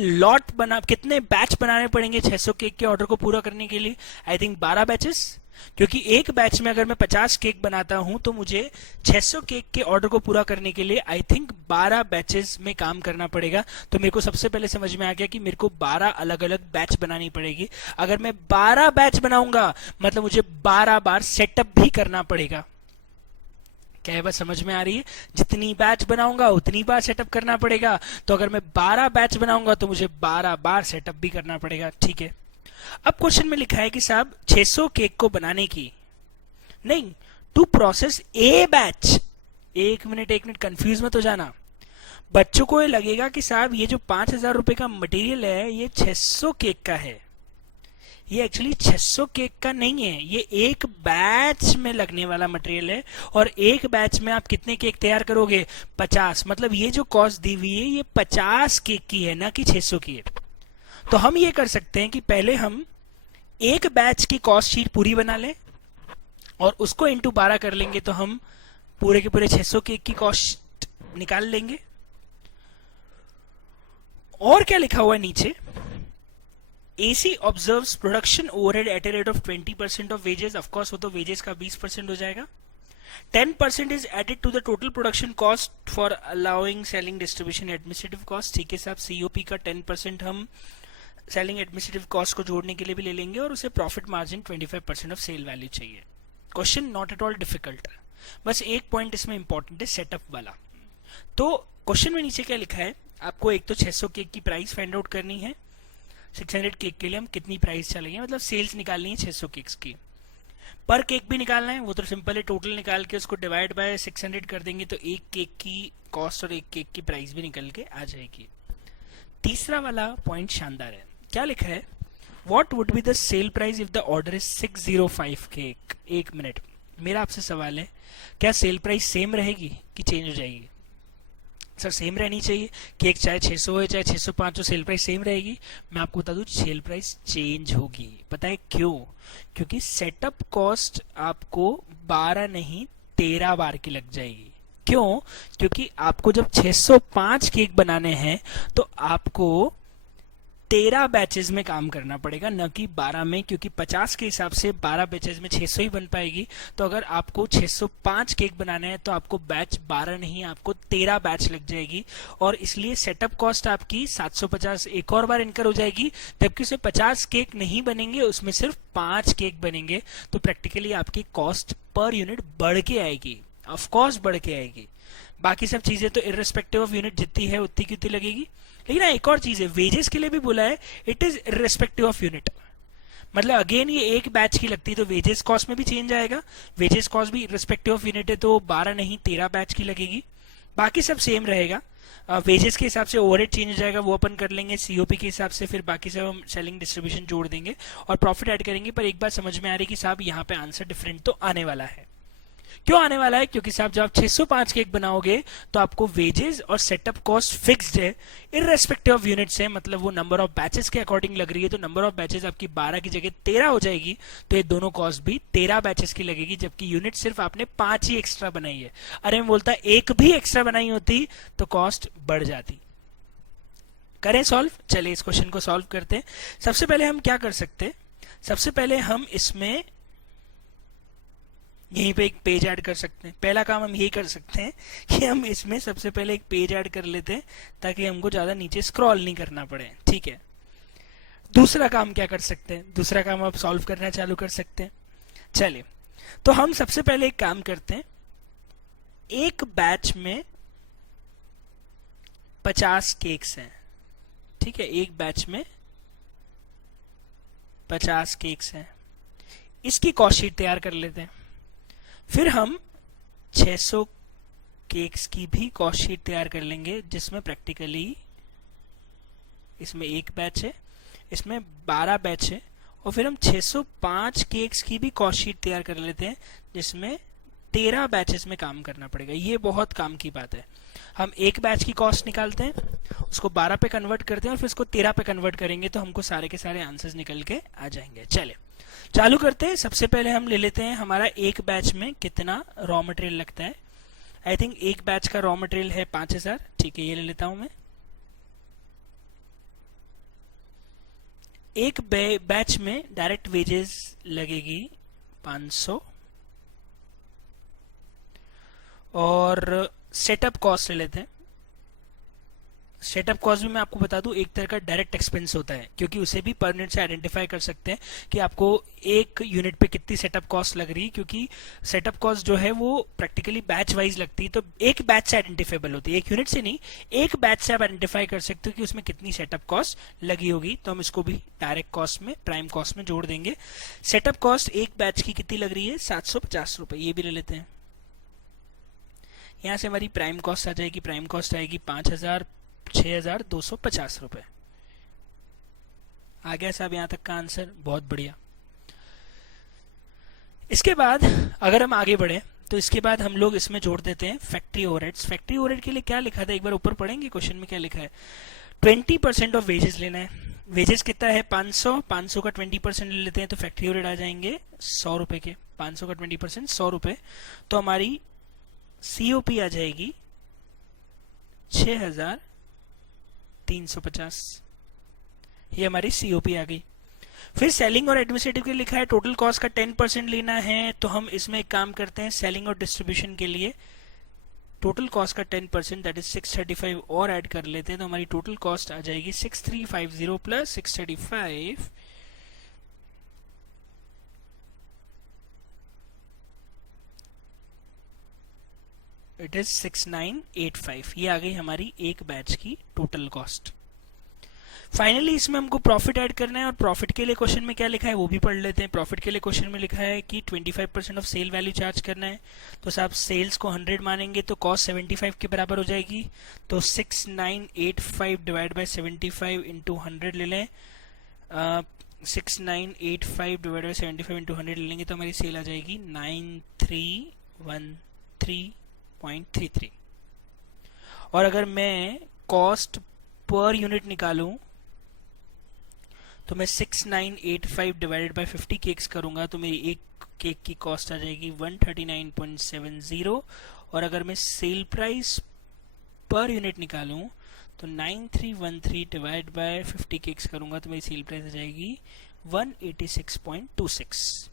कितने बैच बनाने पड़ेंगे 600 केक के ऑर्डर को पूरा करने के लिए? आई थिंक 12 बैचेस, क्योंकि एक बैच में अगर मैं 50 केक बनाता हूं तो मुझे 600 केक के ऑर्डर को पूरा करने के लिए आई थिंक 12 बैचेस में काम करना पड़ेगा। तो मेरे को सबसे पहले समझ में आ गया कि मेरे को 12 अलग अलग बैच बनानी पड़ेगी। अगर मैं 12 बैच बनाऊंगा मतलब मुझे 12 बार सेटअप भी करना पड़ेगा। क्या ये बात समझ में आ रही है? जितनी बैच बनाऊंगा उतनी बार सेटअप करना पड़ेगा। तो अगर मैं 12 बैच बनाऊंगा तो मुझे 12 बार सेटअप भी करना पड़ेगा। ठीक है, अब क्वेश्चन में लिखा है कि साहब 600 केक को बनाने की, नहीं, टू प्रोसेस ए बैच। एक मिनट कंफ्यूज मत हो जाना। बच्चों को ये लगेगा कि साहब ये जो 5000 रुपए का मटेरियल है ये 600 केक का है। ये एक्चुअली 600 केक का नहीं है, ये एक बैच में लगने वाला मटेरियल है। और एक बैच में आप कितने केक तैयार करोगे? 50। मतलब ये जो कॉस्ट दी हुई है ये 50 केक की है, ना कि 600 की है। तो हम ये कर सकते हैं कि पहले हम एक बैच की कॉस्ट शीट पूरी बना लें और उसको इंटू 12 कर लेंगे तो हम पूरे के पूरे 600 केक की कॉस्ट निकाल लेंगे। और क्या लिखा हुआ है नीचे, AC observes production overhead at a rate of 20% of wages. Of course वो तो वेजेस का 20% हो जाएगा। 10% is added to the total production cost for allowing selling distribution administrative cost. ठीक है साहब, COP का 10% हम सेलिंग एडमिनिस्ट्रेटिव कॉस्ट को जोड़ने के लिए भी ले लेंगे और उसे profit margin 25% of sale value चाहिए। Question not at all difficult, बस एक पॉइंट इसमें इंपॉर्टेंट है, सेटअप वाला। तो क्वेश्चन में नीचे क्या लिखा है, आपको एक तो 600 केक की प्राइस फाइंड आउट करनी है, 600 केक के लिए हम कितनी प्राइस चलेंगे, मतलब सेल्स निकालनी है 600 केक्स की। पर केक भी निकालना है, वो तो सिंपल है, टोटल निकाल के उसको डिवाइड बाय 600 कर देंगे तो एक केक की कॉस्ट और एक केक की प्राइस भी निकल के आ जाएगी। तीसरा वाला पॉइंट शानदार है, क्या लिखा है, what would be the sale price if the order is 605 cake. एक मिनट, मेरा आपसे सवाल है, क्या सेल प्राइस सेम रहेगी कि चेंज हो जाएगी? सर सेम रहनी चाहिए, केक चाहे 600 हो चाहे 605 हो, सेल प्राइस सेम रहेगी। मैं आपको बता दूं सेल प्राइस चेंज होगी। पता है क्यों? क्योंकि सेटअप कॉस्ट आपको 12 नहीं 13 बार की लग जाएगी। क्यों? क्योंकि आपको जब 605 केक बनाने हैं तो आपको 13 बैचेस में काम करना पड़ेगा, न कि 12 में, क्योंकि 50 के हिसाब से 12 बैचेस में 600 ही बन पाएगी। तो अगर आपको 605 केक बनाने हैं तो आपको बैच 12 नहीं, आपको 13 बैच लग जाएगी और इसलिए सेटअप कॉस्ट आपकी 750 एक और बार इनकर हो जाएगी, जबकि उसमें 50 केक नहीं बनेंगे, उसमें सिर्फ 5 केक बनेंगे। तो प्रैक्टिकली आपकी कॉस्ट पर यूनिट बढ़ के आएगी, ऑफकोर्स बढ़ के आएगी। बाकी सब चीजें तो इररिस्पेक्टिव ऑफ यूनिट जितनी है उतनी की उतनी लगेगी। लेकिन एक और चीज है, वेजेस के लिए भी बोला है it is irrespective of unit, मतलब अगेन ये एक बैच की लगती है तो वेजेस कॉस्ट में भी चेंज आएगा। वेजेस कॉस्ट भी इररिस्पेक्टिव ऑफ यूनिट है तो 12 नहीं 13 बैच की लगेगी। बाकी सब सेम रहेगा। वेजेस के हिसाब से ओवरहेड चेंज हो जाएगा, वो अपन कर लेंगे। COP के हिसाब से फिर बाकी सब हम सेलिंग डिस्ट्रीब्यूशन जोड़ देंगे और प्रॉफिट ऐड करेंगे। पर एक बात समझ में आ रही कि साहब यहाँ पे आंसर डिफरेंट तो आने वाला है। क्यों आने वाला है? क्योंकि साहब जब आप 605 केक बनाओगे तो आपको वेजेस और सेटअप कॉस्ट फिक्स्ड है, इररेस्पेक्टिव ऑफ यूनिट्स है, मतलब वो नंबर ऑफ बैचेस के अकॉर्डिंग लग रही है। तो नंबर ऑफ बैचेस आपकी 12 की जगह 13 हो जाएगी, तो ये दोनों कॉस्ट भी 13 बैचेस की लगेगी, जबकि यूनिट सिर्फ आपने 5 ही एक्स्ट्रा बनाई है। अरे मैं बोलता एक भी एक्स्ट्रा बनाई होती तो कॉस्ट बढ़ जाती। करें सॉल्व? चलिए इस क्वेश्चन को सॉल्व करते हैं। सबसे पहले हम क्या कर सकते हैं, सबसे पहले हम इसमें यहीं पे एक पेज ऐड कर सकते हैं। पहला काम हम यही कर सकते हैं कि हम इसमें सबसे पहले एक पेज ऐड कर लेते हैं ताकि हमको ज्यादा नीचे स्क्रॉल नहीं करना पड़े। ठीक है, दूसरा काम क्या कर सकते हैं, दूसरा काम आप सॉल्व करना चालू कर सकते हैं। चलिए तो हम सबसे पहले एक काम करते हैं, एक बैच में 50 केक्स हैं। ठीक है, एक बैच में 50 केक्स हैं, इसकी कॉस्ट शीट तैयार कर लेते हैं। फिर हम 600 केक्स की भी कॉस्ट शीट तैयार कर लेंगे, जिसमें प्रैक्टिकली इसमें एक बैच है, इसमें 12 बैच है, और फिर हम 605 केक्स की भी कॉस्ट शीट तैयार कर लेते हैं, जिसमें 13 बैचेस में काम करना पड़ेगा। ये बहुत काम की बात है। हम एक बैच की कॉस्ट निकालते हैं, उसको 12 पे कन्वर्ट करते हैं और फिर उसको 13 पे कन्वर्ट करेंगे तो हमको सारे के सारे आंसर्स निकल के आ जाएंगे। चले चालू करते हैं। सबसे पहले हम ले लेते हैं हमारा एक बैच में कितना रॉ मटेरियल लगता है। आई थिंक एक बैच का रॉ मटेरियल है 5000। ठीक है, ये ले लेता हूं मैं। एक बैच में डायरेक्ट वेजेस लगेगी 500 और सेटअप कॉस्ट ले लेते हैं। सेटअप कॉस्ट भी मैं आपको बता दूं एक तरह का डायरेक्ट एक्सपेंस होता है, क्योंकि उसे भी पर यूनिट से आइडेंटिफाई कर सकते हैं कि आपको एक यूनिट पे कितनी सेटअप कॉस्ट लग रही है, क्योंकि सेटअप कॉस्ट जो है वो प्रैक्टिकली बैच वाइज लगती है। तो एक बैच से आइडेंटिफाइबल होती है, एक यूनिट से नहीं, एक बैच से आप आइडेंटिफाई कर सकते हो कि उसमें कितनी सेटअप कॉस्ट लगी होगी। तो हम इसको भी डायरेक्ट कॉस्ट में, प्राइम कॉस्ट में जोड़ देंगे। सेटअप कॉस्ट एक बैच की कितनी लग रही है? 750 रुपए। ये भी ले लेते हैं। यहां से हमारी प्राइम कॉस्ट आ जाएगी, प्राइम कॉस्ट आएगी 6250 रुपए। आ गया साहब यहां तक का आंसर? बहुत बढ़िया। इसके बाद अगर हम आगे बढ़े तो इसके बाद हम लोग इसमें जोड़ देते हैं फैक्ट्री ओवरहेड्स। फैक्ट्री ओवरहेड के लिए क्या लिखा था एक बार ऊपर पढ़ेंगे क्वेश्चन में क्या लिखा है? 20% ऑफ वेजेस लेना है, वेजेस कितना है 500, 500 का 20% ले लेते हैं तो फैक्ट्री ओवरहेड आ जाएंगे 100 रुपए के, 500 का 20% 100 रुपए, तो हमारी सीओपी आ जाएगी 6350, ये हमारी सीओपी आ गई। फिर सेलिंग और एडमिनिस्ट्रेटिव के लिखा है टोटल कॉस्ट का 10% लेना है, तो हम इसमें एक काम करते हैं, सेलिंग और डिस्ट्रीब्यूशन के लिए टोटल कॉस्ट का 10% दैट इज 635 और ऐड कर लेते हैं, तो हमारी टोटल कॉस्ट आ जाएगी 6350 प्लस 635, इट इज 6985। ये आ गई हमारी एक बैच की टोटल कॉस्ट। फाइनली इसमें हमको प्रॉफिट ऐड करना है, और प्रॉफिट के लिए क्वेश्चन में क्या लिखा है वो भी पढ़ लेते हैं। प्रॉफिट के लिए क्वेश्चन में लिखा है कि 25% ऑफ सेल वैल्यू चार्ज करना है, तो साहब सेल्स को 100 मानेंगे तो कॉस्ट 75 के बराबर हो जाएगी, तो 6985 डिवाइड बाय 75 इंटू 100 ले लें, 6985 डिवाइड बाय 75 इंटू 100 ले लेंगे तो हमारी सेल आ जाएगी 9313.33। और अगर मैं कॉस्ट पर यूनिट निकालूं तो मैं 6985 डिवाइडेड बाय 50 केक्स करूंगा तो मेरी एक केक की कॉस्ट आ जाएगी 139.70, और अगर मैं सेल प्राइस पर यूनिट निकालूं तो 9313 डिवाइड बाय 50 केक्स करूंगा तो मेरी सेल प्राइस आ जाएगी 186.26।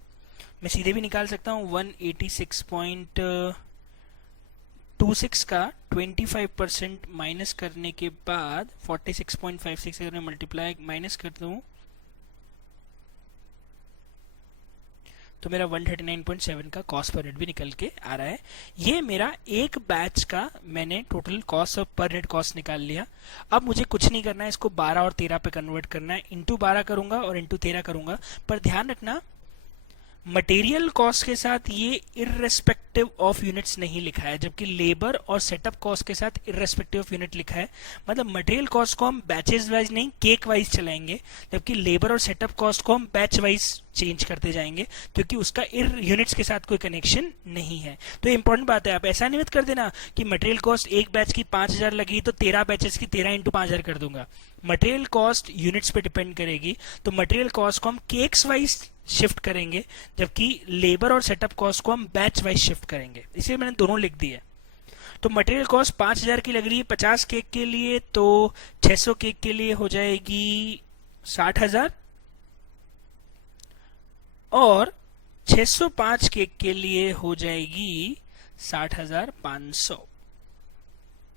मैं सीधे भी निकाल सकता हूं 186.26 का 25% माइनस करने के बाद 46.56 अगर मैं मल्टीप्लाई माइनस कर दूं तो मेरा 139.7 का कॉस्ट पर यूनिट भी निकल के आ रहा है। ये मेरा एक बैच का मैंने टोटल कॉस्ट और पर यूनिट कॉस्ट निकाल लिया। अब मुझे कुछ नहीं करना है, इसको 12 और 13 पे कन्वर्ट करना है, इंटू 12 करूंगा और इंटू 13 करूंगा। पर ध्यान रखना मटेरियल कॉस्ट के साथ ये इररेस्पेक्टिव ऑफ यूनिट्स नहीं लिखा है, जबकि लेबर और सेटअप कॉस्ट के साथ इररेस्पेक्टिव ऑफ यूनिट लिखा है। मतलब मटेरियल कॉस्ट को हम बैचेस वाइज नहीं केक वाइज चलाएंगे, जबकि लेबर और सेटअप कॉस्ट को हम बैच वाइज चेंज करते जाएंगे, क्योंकि उसका यूनिट्स के साथ कोई कनेक्शन नहीं है। तो इंपॉर्टेंट बात है, आप ऐसा नहीं मत कर देना कि मटेरियल कॉस्ट एक बैच की 5000 लगी तो 13 बैचेस की 13 इंटू 5000 कर दूंगा। मटेरियल कॉस्ट यूनिट्स पे डिपेंड करेगी, तो मटेरियल कॉस्ट को हम केक्स वाइज शिफ्ट करेंगे, जबकि लेबर और सेटअप कॉस्ट को हम बैच वाइज शिफ्ट करेंगे। इसलिए मैंने दोनों लिख दिए। तो मटेरियल कॉस्ट 5000 की लग रही है 50 केक के लिए, तो 600 केक के लिए हो जाएगी 60000, और 605 केक के लिए हो जाएगी 60500।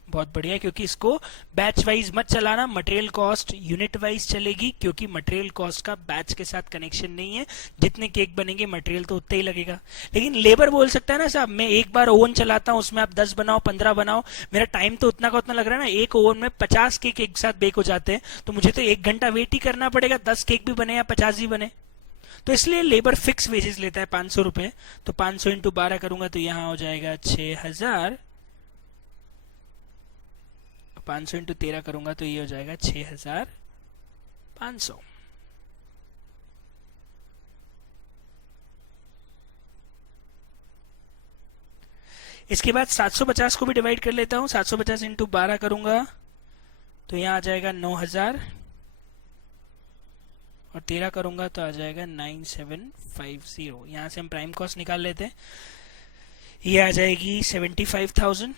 बहुत बढ़िया, क्योंकि इसको बैच वाइज मत चलाना, मटेरियल कॉस्ट यूनिट वाइज चलेगी, क्योंकि मटेरियल कॉस्ट का बैच के साथ कनेक्शन नहीं है। जितने केक बनेंगे मटेरियल तो उतना ही लगेगा। लेकिन लेबर बोल सकता है ना साहब, मैं एक बार ओवन चलाता हूं, उसमें आप 10 बनाओ 15 बनाओ, मेरा टाइम तो उतना का उतना लग रहा है ना। एक ओवन में 50 केक एक साथ बेक हो जाते हैं, तो मुझे तो 1 घंटा वेट ही करना पड़ेगा, 10 केक भी बने या 50 ही बने। तो इसलिए लेबर फिक्स वेजेस लेता है 500 रुपए, तो 500 इंटू 12 करूंगा तो यहां हो जाएगा 6000, 500 इंटू 13 करूंगा तो ये हो जाएगा 6500। इसके बाद 750 को भी डिवाइड कर लेता हूं, 750 इंटू 12 करूंगा तो यहां आ जाएगा 9000, और 13 करूंगा तो आ जाएगा 9750। यहां से हम प्राइम कॉस्ट निकाल लेते हैं, ये आ जाएगी 75000,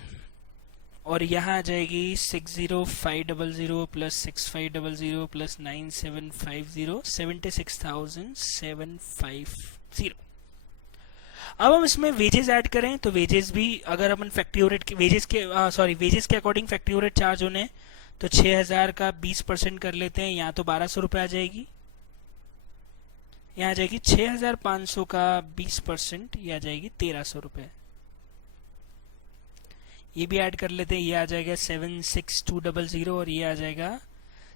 और यहाँ आ जाएगी 60500 प्लस 6500 प्लस 9750, 76750। अब हम इसमें वेजेस ऐड करें तो वेजेस भी अगर अपन फैक्ट्री रेट के वेजेस के अकॉर्डिंग फैक्ट्री रेट चार्ज होने तो 6000 का 20% कर लेते हैं, यहाँ तो 1200 रुपये आ जाएगी। यहाँ आ जाएगी 6500 का 20%, ये आ जाएगी 1300 रुपये। ये भी ऐड कर लेते हैं, ये आ जाएगा 76200, और ये आ जाएगा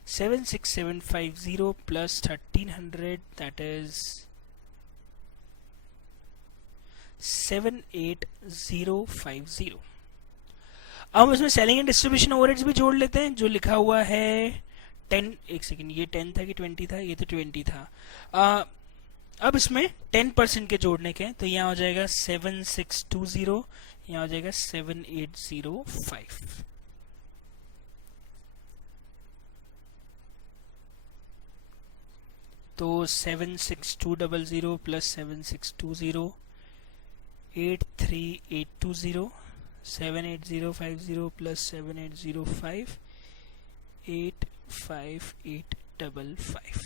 76750 प्लस 1300 दैट इज 78050। अब हम इसमें सेलिंग एंड डिस्ट्रीब्यूशन ओवरहेड्स भी जोड़ लेते हैं, जो लिखा हुआ है 10। एक सेकेंड, ये 10 था कि 20 था? ये तो 20 था। अब इसमें 10% के जोड़ने के, तो यहाँ हो जाएगा 7620, यहाँ हो जाएगा 7805। तो 76200 प्लस 7620, 83820, 78050 प्लस 7805, 85855।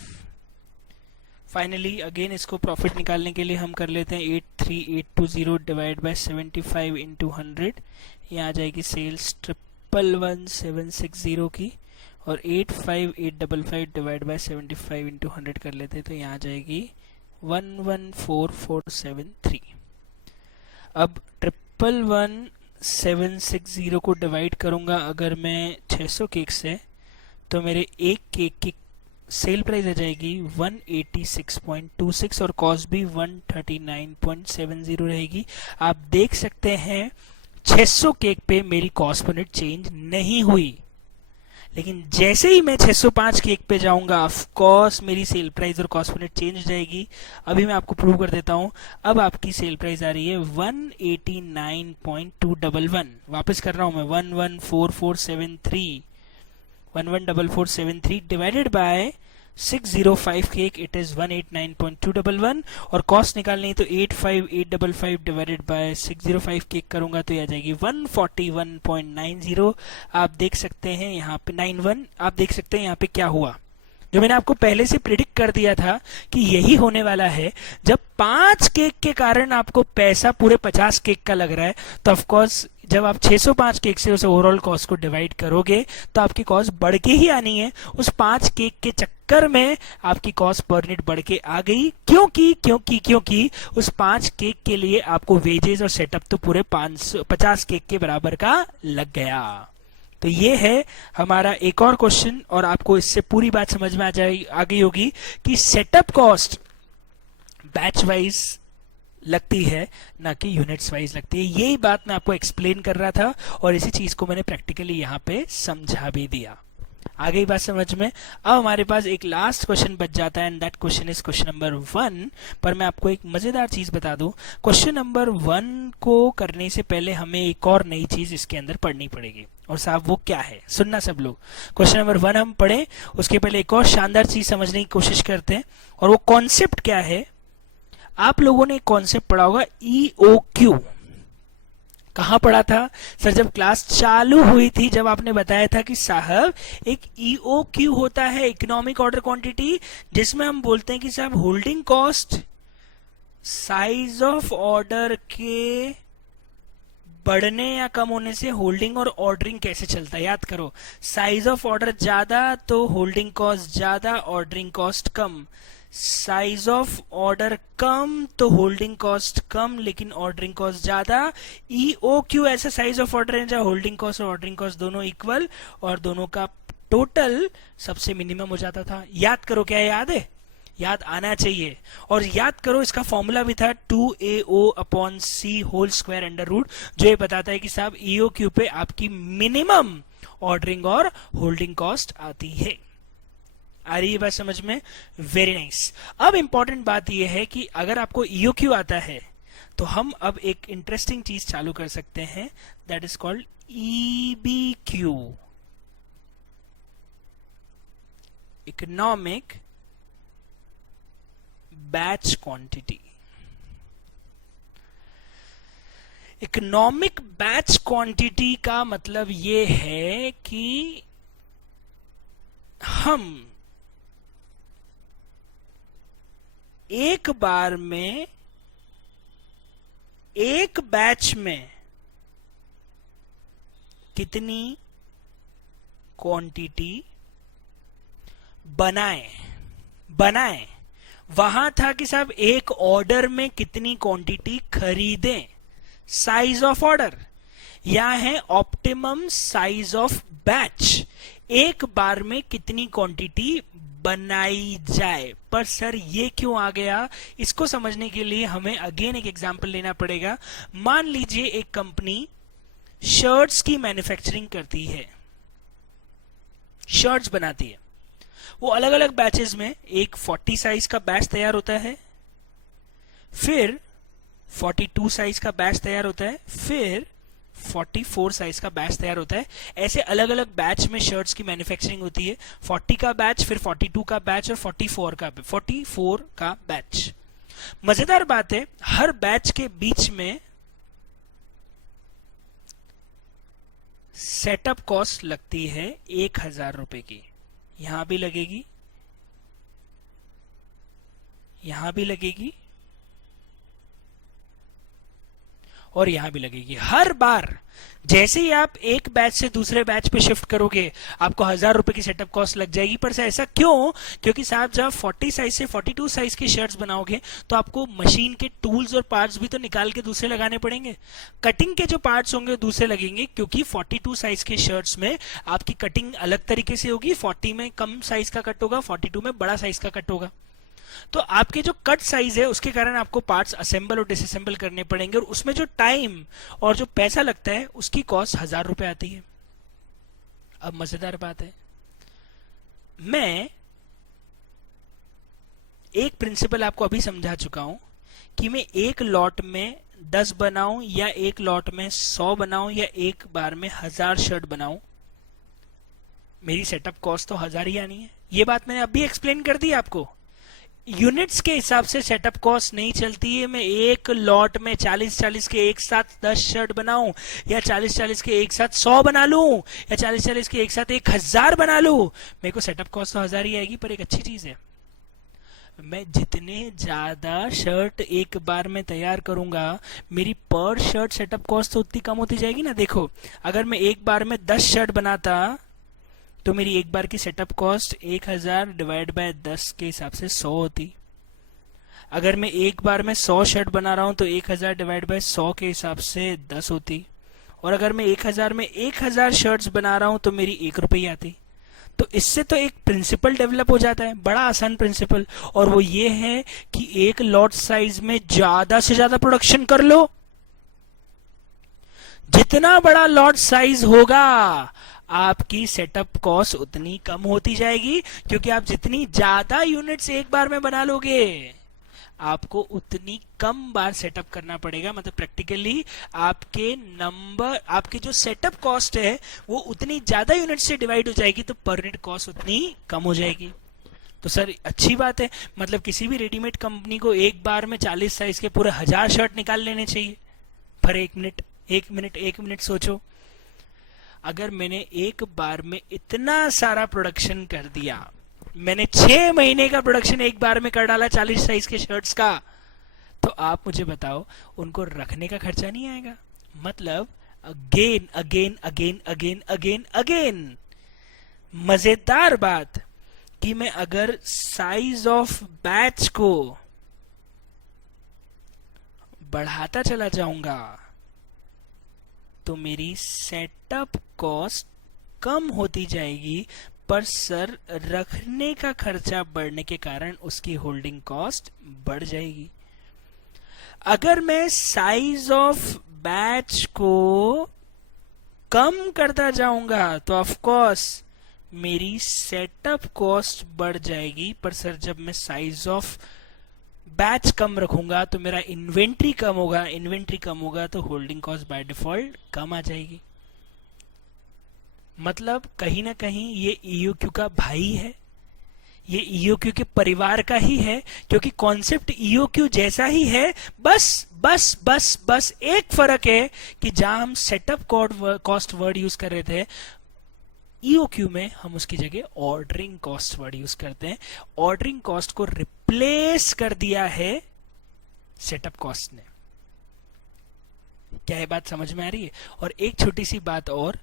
फाइनली अगेन इसको प्रॉफिट निकालने के लिए हम कर लेते हैं 83820 डिवाइड बाय 75 इंटू 100। यहाँ आ जाएगी सेल्स 111760 की, और 85855 डिवाइड बाय 75 इंटू 100 कर लेते हैं तो यहाँ आ जाएगी 114473। अब 111760 को डिवाइड करूंगा अगर मैं 600 केक से, तो मेरे एक केक की सेल प्राइस आ जाएगी 186.26 और कॉस्ट भी 139.70 रहेगी। आप देख सकते हैं 600 केक पे मेरी कॉस्ट पर यूनिट चेंज नहीं हुई, लेकिन जैसे ही मैं 605 केक पे जाऊंगा ऑफ कोर्स मेरी सेल प्राइस और कॉस्ट पर यूनिट चेंज हो जाएगी। अभी मैं आपको प्रूव कर देता हूं। अब आपकी सेल प्राइस आ रही है 189.211। वापस कर रहा हूं मैं 114473 divided by 605 cake, it is 189.211। और कॉस्ट निकालनी है तो 85855 डिवाइडेड बाय 605 केक करूंगा तो ये आ जाएगी 141.90। आप देख सकते हैं यहाँ पे 91। आप देख सकते हैं यहाँ पे क्या हुआ, जो मैंने आपको पहले से प्रिडिक्ट कर दिया था कि यही होने वाला है। जब 5 केक के कारण आपको पैसा पूरे 50 केक का लग रहा है, तो ऑफ कोर्स जब आप 605 केक से उस ओवरऑल कॉस्ट को डिवाइड करोगे तो आपकी कॉस्ट बढ़ के ही आनी है। उस 5 केक के चक्कर में आपकी कॉस्ट पर यूनिट बढ़ के आ गई, क्योंकि उस 5 केक के लिए आपको वेजेस और सेटअप तो पूरे 50 केक के बराबर का लग गया। तो ये है हमारा एक और क्वेश्चन, और आपको इससे पूरी बात समझ में आ गई होगी कि सेटअप कॉस्ट बैच वाइज लगती है, ना कि यूनिट्स वाइज लगती है। यही बात मैं आपको एक्सप्लेन कर रहा था और इसी चीज को मैंने प्रैक्टिकली यहाँ पे समझा भी दिया। आ गई बात समझ में। अब हमारे पास एक लास्ट क्वेश्चन बच जाता है, and that question is question number 1। पर मैं आपको एक मजेदार चीज बता दूं, क्वेश्चन नंबर 1 को करने से पहले हमें एक और नई चीज इसके अंदर पढ़नी पड़ेगी, और साहब वो क्या है, सुनना सब लोग। क्वेश्चन नंबर 1 हम पढ़े, उसके पहले एक और शानदार चीज समझने की कोशिश करते हैं, और वो कॉन्सेप्ट क्या है। आप लोगों ने कॉन्सेप्ट पढ़ा होगा EOQ। कहां पढ़ा था सर? जब क्लास चालू हुई थी, जब आपने बताया था कि साहब एक EOQ होता है, इकोनॉमिक ऑर्डर क्वांटिटी, जिसमें हम बोलते हैं कि साहब holding cost size of order के बढ़ने या कम होने से होल्डिंग और ऑर्डरिंग कैसे चलता है। याद करो, साइज ऑफ ऑर्डर ज्यादा तो होल्डिंग कॉस्ट ज्यादा, ऑर्डरिंग कॉस्ट कम। साइज ऑफ ऑर्डर कम तो होल्डिंग कॉस्ट कम लेकिन ऑर्डरिंग कॉस्ट ज्यादा। EOQ ऐसा साइज ऑफ ऑर्डर है जहां होल्डिंग कॉस्ट और ऑर्डरिंग कॉस्ट दोनों इक्वल और दोनों का टोटल सबसे मिनिमम हो जाता था। याद करो, क्या याद है? याद आना चाहिए। और याद करो, इसका फॉर्मूला भी था 2AO/C whole square under root, जो ये बताता है कि साहब EOQ पे आपकी मिनिमम ऑर्डरिंग और होल्डिंग कॉस्ट आती है। आ रही है बात समझ में? Very nice. अब इंपॉर्टेंट बात यह है कि अगर आपको EOQ आता है तो हम अब एक इंटरेस्टिंग चीज चालू कर सकते हैं, that is called EBQ, economic batch quantity. Economic batch quantity का मतलब ये है कि हम एक बार में एक बैच में कितनी क्वांटिटी बनाएं। वहां था कि साहब एक ऑर्डर में कितनी क्वांटिटी खरीदें, साइज ऑफ ऑर्डर। यहां है ऑप्टिमम साइज ऑफ बैच, एक बार में कितनी क्वांटिटी बनाई जाए। पर सर ये क्यों आ गया? इसको समझने के लिए हमें अगेन एक एग्जांपल लेना पड़ेगा। मान लीजिए एक कंपनी शर्ट्स की मैन्युफैक्चरिंग करती है, शर्ट्स बनाती है। वो अलग अलग बैचेस में, एक 40 साइज का बैच तैयार होता है, फिर 42 साइज का बैच तैयार होता है, फिर 44 साइज का बैच तैयार होता है। ऐसे अलग अलग बैच में शर्ट्स की मैन्युफैक्चरिंग होती है। 40 का बैच, फिर 42 का बैच और 44 का बैच। मजेदार बात है, हर बैच के बीच में सेटअप कॉस्ट लगती है 1000 रुपए की। यहां भी लगेगी, यहां भी लगेगी और यहां भी लगेगी। हर बार जैसे ही आप एक बैच से दूसरे बैच पे शिफ्ट करोगे आपको 1000 रुपए की सेटअप कॉस्ट लग जाएगी। पर से ऐसा क्यों? क्योंकि साहब जब 40 साइज से 42 साइज की शर्ट्स बनाओगे तो आपको मशीन के टूल्स और पार्ट्स भी तो निकाल के दूसरे लगाने पड़ेंगे। कटिंग के जो पार्ट्स होंगे दूसरे लगेंगे, क्योंकि 42 साइज के शर्ट्स में आपकी कटिंग अलग तरीके से होगी। 40 में कम साइज का कट होगा, 42 में बड़ा साइज का कट होगा। तो आपके जो कट साइज है उसके कारण आपको पार्ट्स असेंबल और डिसअसेंबल करने पड़ेंगे, और उसमें जो टाइम और जो पैसा लगता है उसकी कॉस्ट 1000 रुपए आती है। अब मजेदार बात है, मैं एक प्रिंसिपल आपको अभी समझा चुका हूं कि मैं एक लॉट में 10 बनाऊं या एक लॉट में 100 बनाऊं या एक बार में 1000 शर्ट बनाऊं, मेरी सेटअप कॉस्ट तो 1000 ही आनी है। ये बात मैंने अभी एक्सप्लेन कर दी आपको। यूनिट्स के हिसाब से सेटअप कॉस्ट नहीं चलती है। मैं एक लॉट में 40-40 के एक साथ 10 शर्ट बनाऊं, या 40-40 के एक साथ 100 बना लूं, या 40-40 के एक साथ 1000 बना लूं, मेरे को सेटअप कॉस्ट तो 1000 ही आएगी। पर एक अच्छी चीज है, मैं जितने ज्यादा शर्ट एक बार में तैयार करूंगा मेरी पर शर्ट सेटअप कॉस्ट तो उतनी कम होती जाएगी ना। देखो, अगर मैं एक बार में 10 शर्ट बनाता तो मेरी एक बार की सेटअप कॉस्ट 1000 डिवाइड बाय 10 के हिसाब से 100 होती। अगर मैं एक बार में 100 शर्ट बना रहा हूं तो 1000 डिवाइड बाय 100 के हिसाब से 10 होती। और अगर मैं 1000 में 1000 शर्ट्स बना रहा हूं तो मेरी 1 रुपये आती। तो इससे तो एक प्रिंसिपल डेवलप हो जाता है, बड़ा आसान प्रिंसिपल, और वो ये है कि एक लॉट साइज में ज्यादा से ज्यादा प्रोडक्शन कर लो। जितना बड़ा लॉट साइज होगा आपकी सेटअप कॉस्ट उतनी कम होती जाएगी, क्योंकि आप जितनी ज्यादा यूनिट्स एक बार में बना लोगे आपको उतनी कम बार सेटअप करना पड़ेगा। मतलब प्रैक्टिकली आपके जो सेटअप कॉस्ट है वो उतनी ज्यादा यूनिट से डिवाइड हो जाएगी, तो पर यूनिट कॉस्ट उतनी कम हो जाएगी। तो सर अच्छी बात है, मतलब किसी भी रेडीमेड कंपनी को एक बार में 40 साइज के पूरे 1000 शर्ट निकाल लेने चाहिए। पर एक मिनट सोचो, अगर मैंने एक बार में इतना सारा प्रोडक्शन कर दिया, मैंने 6 महीने का प्रोडक्शन एक बार में कर डाला 40 साइज के शर्ट्स का, तो आप मुझे बताओ उनको रखने का खर्चा नहीं आएगा। मतलब again again again again again again मजेदार बात कि मैं अगर साइज ऑफ बैच को बढ़ाता चला जाऊंगा तो मेरी सेटअप कॉस्ट कम होती जाएगी, पर सर रखने का खर्चा बढ़ने के कारण उसकी होल्डिंग कॉस्ट बढ़ जाएगी। अगर मैं साइज ऑफ बैच को कम करता जाऊंगा तो ऑफ कोर्स मेरी सेटअप कॉस्ट बढ़ जाएगी, पर सर जब मैं साइज ऑफ बैच कम रखूंगा तो मेरा इन्वेंट्री कम होगा, इन्वेंट्री कम होगा तो होल्डिंग कॉस्ट बाय डिफॉल्ट कम आ जाएगी। मतलब कहीं ना कहीं ये ईओक्यू का भाई है, ये ईओक्यू के परिवार का ही है, क्योंकि कॉन्सेप्ट ईओक्यू जैसा ही है। बस एक फर्क है कि जहां हम सेटअप कॉस्ट वर्ड यूज कर रहे थे, ईओक्यू में हम उसकी जगह ऑर्डरिंग कॉस्ट वर्ड यूज करते हैं। ऑर्डरिंग कॉस्ट को रिप्लेस कर दिया है सेटअप कॉस्ट ने। क्या ये बात समझ में आ रही है? और एक छोटी सी बात और,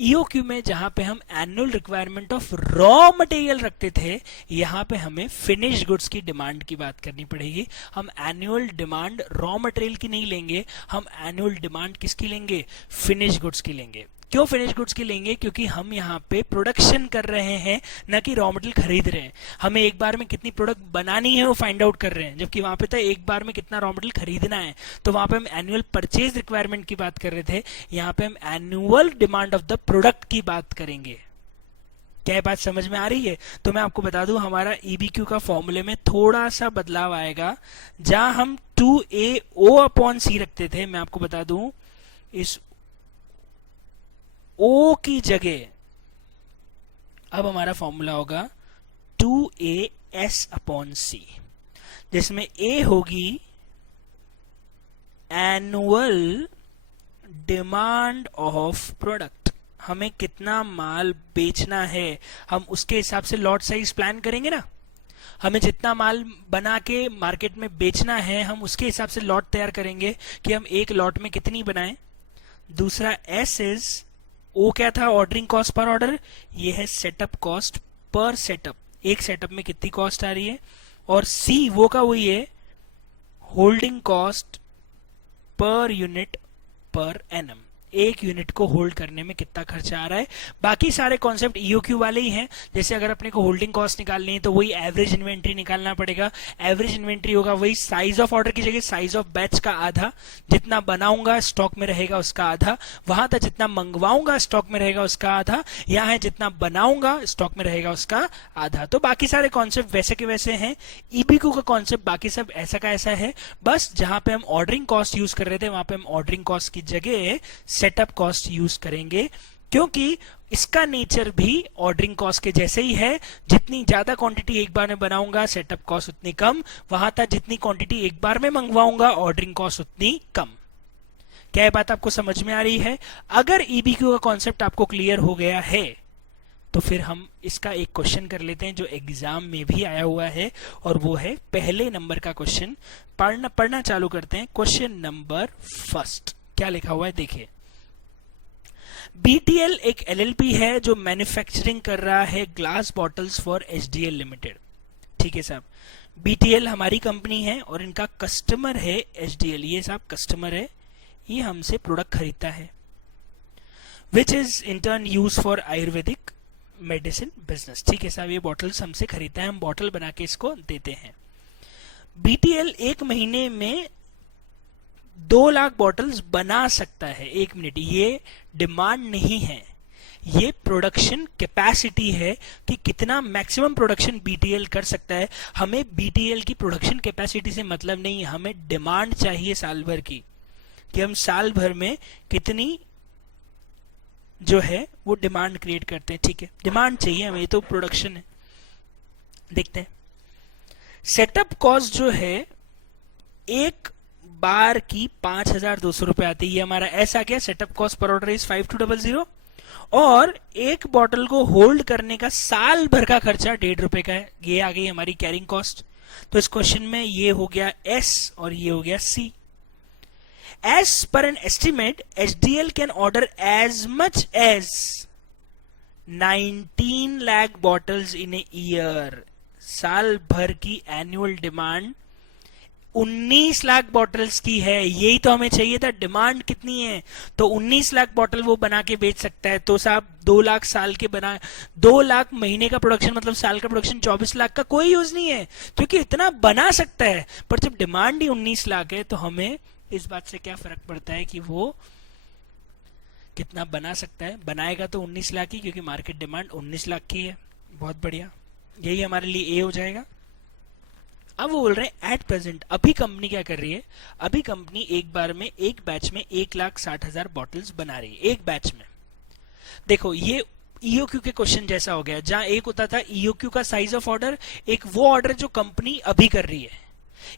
ईओक्यू में जहां पे हम annual requirement of raw material रखते थे, यहां पे हमें फिनिश गुड्स की डिमांड की बात करनी पड़ेगी। हम एनुअल डिमांड रॉ मटेरियल की नहीं लेंगे, हम एनुअल डिमांड किसकी लेंगे? फिनिश गुड्स की लेंगे। क्यों फिनिश गुड्स की लेंगे? क्योंकि हम यहाँ पे प्रोडक्शन कर रहे हैं, ना कि रॉ मटेरियल खरीद रहे हैं। हमें एक बार में कितनी प्रोडक्ट बनानी है वो फाइंड आउट कर रहे हैं, जबकि वहां पे था एक बार में कितना रॉ मटेरियल खरीदना है। तो वहां पे हम एनुअल परचेज रिक्वायरमेंट की बात कर रहे थे, यहाँ पे हम annual demand of the product की बात करेंगे। क्या बात समझ में आ रही है? तो मैं आपको बता दूं, हमारा ईबीक्यू का फॉर्मूले में थोड़ा सा बदलाव आएगा। जहां हम 2AO/C रखते थे, मैं आपको बता दूं इस ओ की जगह अब हमारा फॉर्मूला होगा 2AS/C, जिसमें A होगी एनुअल डिमांड ऑफ प्रोडक्ट, हमें कितना माल बेचना है हम उसके हिसाब से लॉट साइज प्लान करेंगे ना। हमें जितना माल बना के मार्केट में बेचना है हम उसके हिसाब से लॉट तैयार करेंगे कि हम एक लॉट में कितनी बनाएं। दूसरा S इज, ओ क्या था, ऑर्डरिंग कॉस्ट पर ऑर्डर, ये है सेटअप कॉस्ट पर सेटअप, एक सेटअप में कितनी कॉस्ट आ रही है। और C वो का वही है, holding cost per unit per annum, एक यूनिट को होल्ड करने में कितना खर्चा आ रहा है। बाकी सारे कॉन्सेप्ट ईओक्यू वाले ही हैं। जैसे अगर अपने को होल्डिंग कॉस्ट निकालनी है तो वही एवरेज इन्वेंट्री निकालना पड़ेगा। एवरेज इन्वेंट्री होगा वही साइज ऑफ ऑर्डर की जगह साइज ऑफ बैच का आधा, जितना बनाऊंगा स्टॉक में रहेगा उसका आधा, वहां तक जितना मंगवाऊंगा स्टॉक में रहेगा उसका आधा, यहाँ है जितना बनाऊंगा स्टॉक में रहेगा उसका आधा। तो बाकी सारे कॉन्सेप्ट वैसे के वैसे हैं। ईबीक्यू का कॉन्सेप्ट बाकी सब ऐसा का ऐसा है, बस जहां पे हम ऑर्डरिंग कॉस्ट यूज कर रहे थे वहां पे हम ऑर्डरिंग कॉस्ट की जगह सेटअप कॉस्ट यूज करेंगे, क्योंकि इसका नेचर भी ऑर्डरिंग कॉस्ट के जैसे ही है। जितनी ज्यादा क्वांटिटी एक बार में बनाऊंगा सेटअप कॉस्ट उतनी कम, वहां तक जितनी क्वांटिटी एक बार में मंगवाऊंगा ऑर्डरिंग कॉस्ट उतनी कम। क्या ये बात आपको समझ में आ रही है? अगर ईबीक्यू का कॉन्सेप्ट आपको क्लियर हो गया है तो फिर हम इसका एक क्वेश्चन कर लेते हैं जो एग्जाम में भी आया हुआ है, और वो है पहले नंबर का क्वेश्चन। पढ़ना चालू करते हैं। क्वेश्चन नंबर फर्स्ट क्या लिखा हुआ है देखिए। बीटीएल एक एलएलपी है जो मैन्युफैक्चरिंग कर रहा है glass bottles for HDL limited. ठीक है साहब, बीटीएल हमारी कंपनी है और इनका कस्टमर है एचडीएल। ये साहब कस्टमर है, ये हमसे प्रोडक्ट खरीदता है, which is in turn use for Ayurvedic medicine business. ठीक है साहब, ये बॉटल्स हमसे खरीदता है, हम बॉटल बना के इसको देते हैं। बीटीएल एक महीने में 2 लाख बॉटल्स बना सकता है एक मिनट। ये डिमांड नहीं है, ये प्रोडक्शन कैपेसिटी है कि कितना मैक्सिमम प्रोडक्शन बीटीएल कर सकता है। हमें बीटीएल की प्रोडक्शन कैपेसिटी से मतलब नहीं, हमें डिमांड चाहिए साल भर की, कि हम साल भर में कितनी जो है वो डिमांड क्रिएट करते हैं। ठीक है, डिमांड चाहिए हमें, तो प्रोडक्शन है। देखते हैं सेटअप कॉस्ट जो है एक बार की 5,200 रुपए आती है। ये हमारा ऐसा क्या, setup cost per order is 5200, और एक बॉटल को होल्ड करने का साल भर का खर्चा 1.5 रुपए का है। ये आ गई हमारी कैरिंग कॉस्ट। तो इस क्वेश्चन में ये हो गया एस और ये हो गया सी। As per an estimate, HDL can order as much as 19 lakh bottles in a year. साल भर की एनुअल डिमांड 19 लाख बॉटल्स की है। यही तो हमें चाहिए था, डिमांड कितनी है। तो 19 लाख बॉटल वो बना के बेच सकता है। तो साहब 2 लाख साल के बना, 2 लाख महीने का प्रोडक्शन मतलब साल का प्रोडक्शन 24 लाख का कोई यूज नहीं है, क्योंकि इतना बना सकता है। पर जब डिमांड ही 19 लाख है तो हमें इस बात से क्या फर्क पड़ता है कि वो कितना बना सकता है। बनाएगा तो 19 लाख ही, क्योंकि मार्केट डिमांड 19 लाख की है। बहुत बढ़िया, यही हमारे लिए ए हो जाएगा। अब वो बोल रहे हैं एट प्रेजेंट, अभी कंपनी क्या कर रही है, अभी कंपनी एक बार में एक बैच में 1,60,000 बॉटल्स बना रही है एक बैच में। देखो ये ईओक्यू के क्वेश्चन जैसा हो गया, जहां एक होता था ईओक्यू का साइज ऑफ ऑर्डर, एक वो ऑर्डर जो कंपनी अभी कर रही है।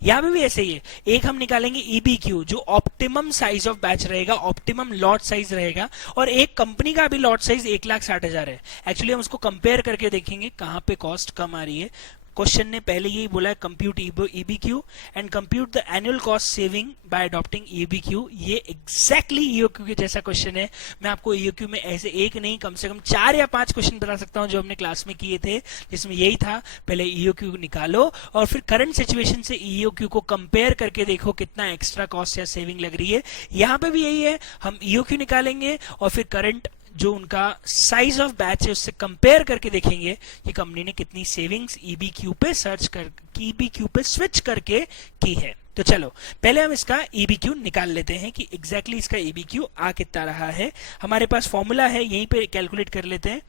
यहां पे भी ऐसे ही है, एक हम निकालेंगे ईबीक्यू जो ऑप्टिमम साइज ऑफ बैच रहेगा, ऑप्टिमम लॉट साइज रहेगा, और एक कंपनी का भी लॉट साइज 1,60,000 है। एक्चुअली हम उसको कंपेयर करके देखेंगे कहां पे कॉस्ट कम आ रही है। क्वेश्चन ने पहले यही बोला है, compute EBQ and compute the annual cost saving by adopting EBQ. ये एग्जैक्टली ईओक्यू के जैसा क्वेश्चन है। मैं आपको ईओक्यू में ऐसे एक नहीं कम से कम 4 या 5 क्वेश्चन बता सकता हूं जो हमने क्लास में किए थे, जिसमें यही था, पहले ईओक्यू निकालो और फिर करंट सिचुएशन से ईओक्यू को कंपेयर करके देखो कितना एक्स्ट्रा कॉस्ट या सेविंग लग रही है। यहां पे भी यही है, हम ईओक्यू निकालेंगे और फिर करंट जो उनका साइज ऑफ बैच है उससे कंपेयर करके देखेंगे कि कंपनी ने कितनी सेविंग्स ईबीक्यू पे सर्च कर, ईबीक्यू पे स्विच करके की है। तो चलो पहले हम इसका ईबीक्यू निकाल लेते हैं कि एग्जैक्टली इसका ईबीक्यू आ कितना रहा है। हमारे पास फॉर्मूला है, यहीं पे कैलकुलेट कर लेते हैं।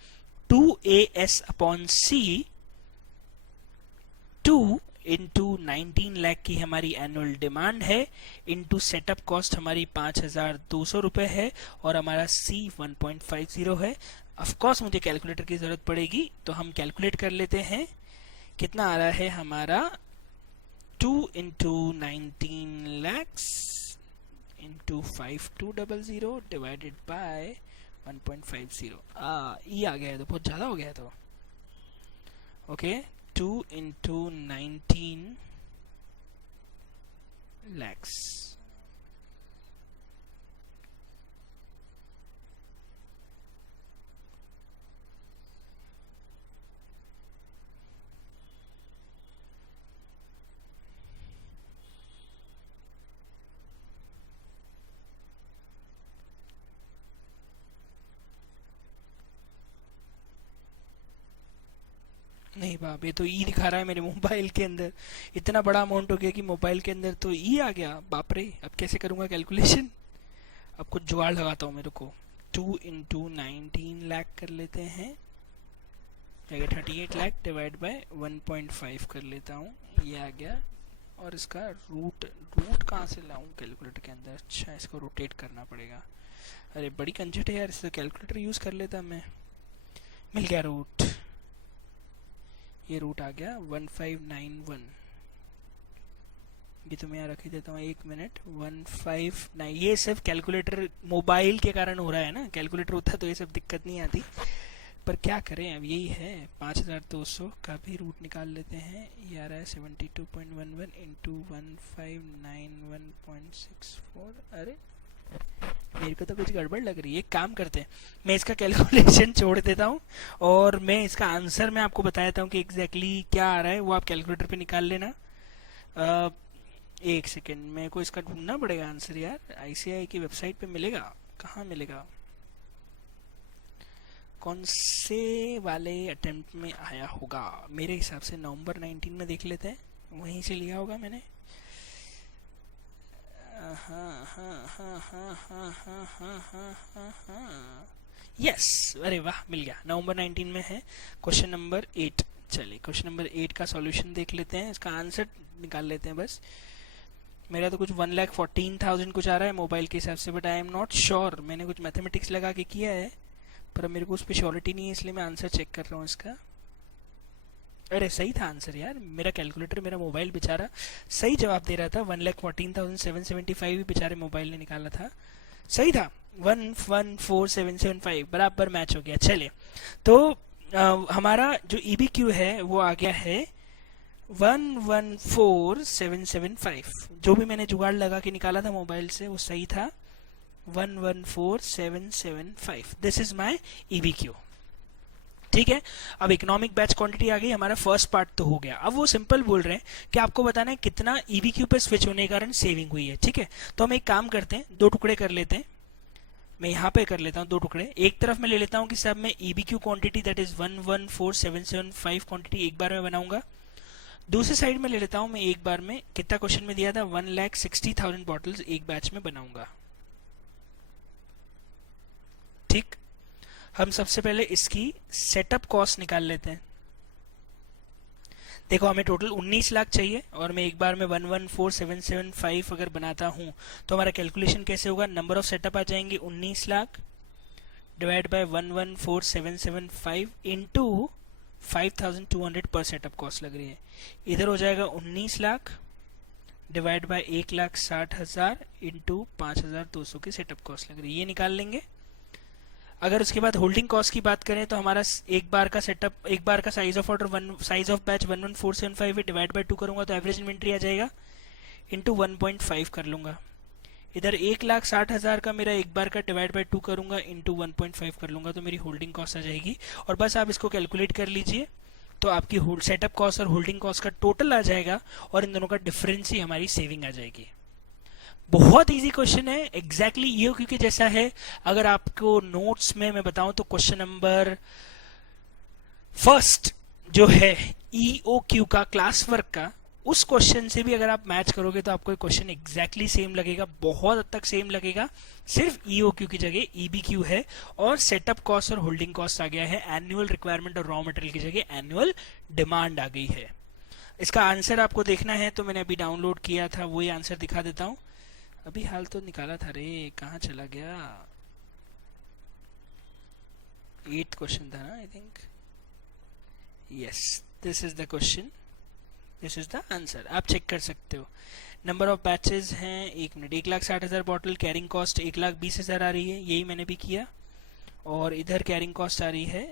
2AS/C 2 इंटू 19 लाख की हमारी एनुअल डिमांड है, इंटू सेटअप कॉस्ट हमारी 5,200 रुपए है, और हमारा C 1.50 है। ऑफ कोर्स मुझे कैलकुलेटर की जरूरत पड़ेगी, तो हम कैलकुलेट कर लेते हैं। कितना आ रहा है हमारा 2 into 19 lakhs into 5200 divided by 1.50। ई आ गया है तो बहुत ज्यादा हो गया है तो ओके 2 इंटू 19 लैक्स। नहीं बाप, ये तो ई दिखा रहा है मेरे मोबाइल के अंदर। इतना बड़ा अमाउंट हो गया कि मोबाइल के अंदर तो ई आ गया। बाप रे, अब कैसे करूंगा कैलकुलेशन? अब कुछ जुगाड़ लगाता हूँ मेरे को। 2 इंटू 19 लाख कर लेते हैं, 38 लाख डिवाइड बाय 1.5 कर लेता हूँ, ये आ गया। और इसका रूट कहाँ से लाऊं कैलकुलेटर के अंदर? अच्छा, इसको रोटेट करना पड़ेगा। अरे बड़ी कंजूट है यार, इससे कैलकुलेटर यूज कर लेता मैं। मिल गया रूट, ये रूट आ गया 1591। ये तो मैं यहाँ रख ही देता हूँ, 1 मिनट। 159, ये सिर्फ कैलकुलेटर मोबाइल के कारण हो रहा है ना। कैलकुलेटर होता तो ये सब दिक्कत नहीं आती, पर क्या करें, अब यही है। 5200 का भी रूट निकाल लेते हैं। ये आ रहा है 72.11 इंटू 1591.64। अरे मेरे को तो कुछ गड़बड़ लग रही है। एक काम करते हैं, मैं इसका कैलकुलेशन छोड़ देता हूँ और मैं इसका आंसर मैं आपको बताता हूँ कि एग्जैक्टली क्या आ रहा है। वो आप कैलकुलेटर पे निकाल लेना। एक सेकेंड, मेरे को इसका ढूंढना पड़ेगा आंसर यार। ICAI की वेबसाइट पे मिलेगा? कहाँ मिलेगा? कौन से वाले अटेम्प्ट में आया होगा? मेरे हिसाब से नवंबर 19 में देख लेते हैं, वहीं से लिया होगा मैंने। यस, अरे वाह, मिल गया। नवंबर 19 में है, क्वेश्चन नंबर 8। चलिए क्वेश्चन नंबर 8 का सॉल्यूशन देख लेते हैं, इसका आंसर निकाल लेते हैं बस। मेरा तो कुछ 1,14,000 कुछ आ रहा है मोबाइल के हिसाब से, but I am not sure. मैंने कुछ मैथमेटिक्स लगा के किया है, पर मेरे को उस पर श्योरिटी नहीं है, इसलिए मैं आंसर चेक कर रहा हूँ इसका। अरे सही था आंसर यार, मेरा कैलकुलेटर, मेरा मोबाइल बेचारा सही जवाब दे रहा था। 1,14,775 ही बेचारे मोबाइल ने निकाला था, सही था। 1,14,775 बराबर मैच हो गया। चलिए, तो हमारा जो EBQ है वो आ गया है 1,14,775। जो भी मैंने जुगाड़ लगा के निकाला था मोबाइल से वो सही था। 1,14,775, दिस इज माई EBQ। ठीक है, अब इकोनॉमिक बैच क्वांटिटी आ गई, हमारा फर्स्ट पार्ट तो हो गया। अब वो सिंपल बोल रहे हैं कि आपको बताना है कितना EBQ पे स्विच होने के कारण सेविंग हुई है। ठीक है, तो हम एक काम करते हैं, 2 टुकड़े कर लेते हैं। मैं यहाँ पे कर लेता हूँ 2 टुकड़े। एक तरफ मैं ले लेता हूँ कि साहब मैं EBQ quantity that is 1,14,775 quantity एक बार में बनाऊंगा। दूसरी साइड में ले लेता हूँ मैं एक बार में, कितना क्वेश्चन में दिया था, 1,60,000 बॉटल्स एक बैच में बनाऊंगा। ठीक, हम सबसे पहले इसकी सेटअप कॉस्ट निकाल लेते हैं। देखो, हमें टोटल 19 लाख चाहिए और मैं एक बार में 1,14,775 अगर बनाता हूं तो हमारा कैलकुलेशन कैसे होगा? नंबर ऑफ सेटअप आ जाएंगे 19 लाख डिवाइड बाय 1,14,775 इंटू 5,200 पर सेटअप कॉस्ट लग रही है। इधर हो जाएगा 19 लाख डिवाइड बाय 1,60,000 इंटू 5,200 की सेटअप कॉस्ट लग रही है, ये निकाल लेंगे। अगर उसके बाद होल्डिंग कॉस्ट की बात करें तो हमारा एक बार का सेटअप, एक बार का size of order, size of batch 1,14,775 divide by 2 करूंगा तो एवरेज इन्वेंट्री आ जाएगा, इंटू 1.5 कर लूंगा। इधर 1,60,000 का मेरा एक बार का डिवाइड बाय 2 करूंगा, इंटू 1.5 कर लूंगा, तो मेरी होल्डिंग कॉस्ट आ जाएगी। और बस आप इसको कैलकुलेट कर लीजिए, तो आपकी सेटअप कॉस्ट और होल्डिंग कॉस्ट का टोटल आ जाएगा और इन दोनों का डिफरेंस ही हमारी सेविंग आ जाएगी। बहुत इजी क्वेश्चन है, एग्जैक्टली EOQ के जैसा है। अगर आपको नोट्स में मैं बताऊं तो क्वेश्चन नंबर फर्स्ट जो है EOQ का, क्लास वर्क का, उस क्वेश्चन से भी अगर आप मैच करोगे तो आपको क्वेश्चन एग्जैक्टली सेम लगेगा, बहुत हद तक सेम लगेगा। सिर्फ EOQ की जगह EBQ है और सेटअप कॉस्ट और होल्डिंग कॉस्ट आ गया है। एनुअल रिक्वायरमेंट और रॉ मटेरियल की जगह एनुअल डिमांड आ गई है। इसका आंसर आपको देखना है तो मैंने अभी डाउनलोड किया था, वही आंसर दिखा देता हूँ। अभी हाल तो निकाला था रे, कहाँ चला गया? 8th क्वेश्चन था ना, I think. Yes, this is the question, this is the answer. आप चेक कर सकते हो। नंबर ऑफ बैचेस हैं 1 मिनट, 1,60,000 बॉटल, कैरिंग कॉस्ट 1,20,000 आ रही है, यही मैंने भी किया। और इधर कैरिंग कॉस्ट आ रही है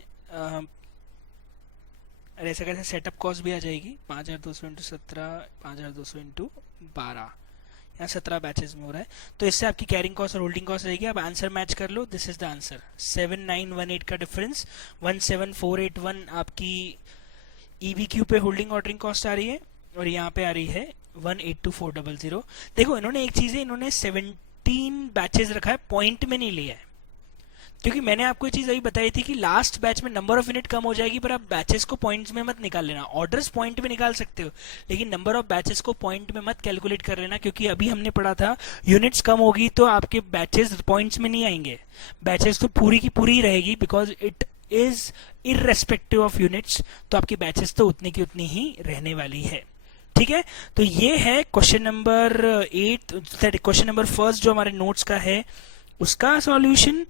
ऐसा कैसे सेटअप कॉस्ट भी आ जाएगी 5,200 इंटू 17, 5,200 इंटू 12, यहाँ 17 बैचेस में हो रहा है। तो इससे आपकी कैरिंग कॉस्ट और होल्डिंग कॉस्ट रहेगी। आप आंसर मैच कर लो, दिस इज द आंसर। 7918 का डिफरेंस, 17481 आपकी EBQ पे होल्डिंग ऑर्डरिंग कॉस्ट आ रही है, और यहाँ पे आ रही है 182,400। देखो इन्होंने एक चीज है, इन्होंने 17 बैचेस रखा है, पॉइंट में नहीं लिया है। क्योंकि मैंने आपको ये चीज अभी बताई थी कि लास्ट बैच में नंबर ऑफ यूनिट कम हो जाएगी, पर आप बैचेस को पॉइंट्स में मत निकाल लेना। ऑर्डर्स पॉइंट में निकाल सकते हो, लेकिन नंबर ऑफ बैचेस को पॉइंट में मत कैलकुलेट कर लेना, क्योंकि अभी हमने पढ़ा था यूनिट्स कम होगी तो आपके बैचेस पॉइंट्स में नहीं आएंगे, बैचेस तो पूरी की पूरी रहेगी, because it is irrespective of units. तो आपकी बैचेस तो उतनी की उतनी ही रहने वाली है, ठीक है। तो ये है question number 8, question number first जो हमारे नोट्स का है उसका solution.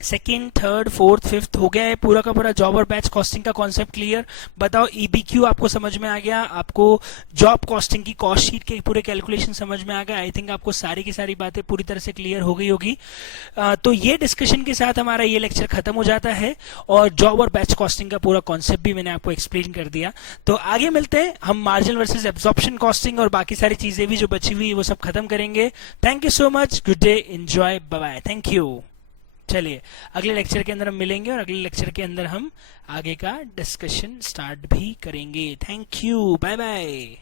Second, third, fourth, fifth हो गया है पूरा का पूरा जॉब और बैच कॉस्टिंग का कॉन्सेप्ट क्लियर। बताओ EBQ आपको समझ में आ गया, आपको जॉब कॉस्टिंग की कॉस्ट शीट के पूरे कैलकुलेशन समझ में आ गया। आई थिंक आपको सारी की सारी बातें पूरी तरह से क्लियर हो गई होगी। तो ये डिस्कशन के साथ हमारा ये लेक्चर खत्म हो जाता है, और जॉब और बैच कॉस्टिंग का पूरा कॉन्सेप्ट भी मैंने आपको एक्सप्लेन कर दिया। तो आगे मिलते हैं, हम मार्जिनल वर्सेज एब्जॉर्प्शन कॉस्टिंग और बाकी सारी चीजें भी जो बची हुई वो सब खत्म करेंगे। Thank you so much, good day, enjoy, bye bye, thank you. चलिए अगले लेक्चर के अंदर हम मिलेंगे, और अगले लेक्चर के अंदर हम आगे का डिस्कशन स्टार्ट भी करेंगे। Thank you, bye bye.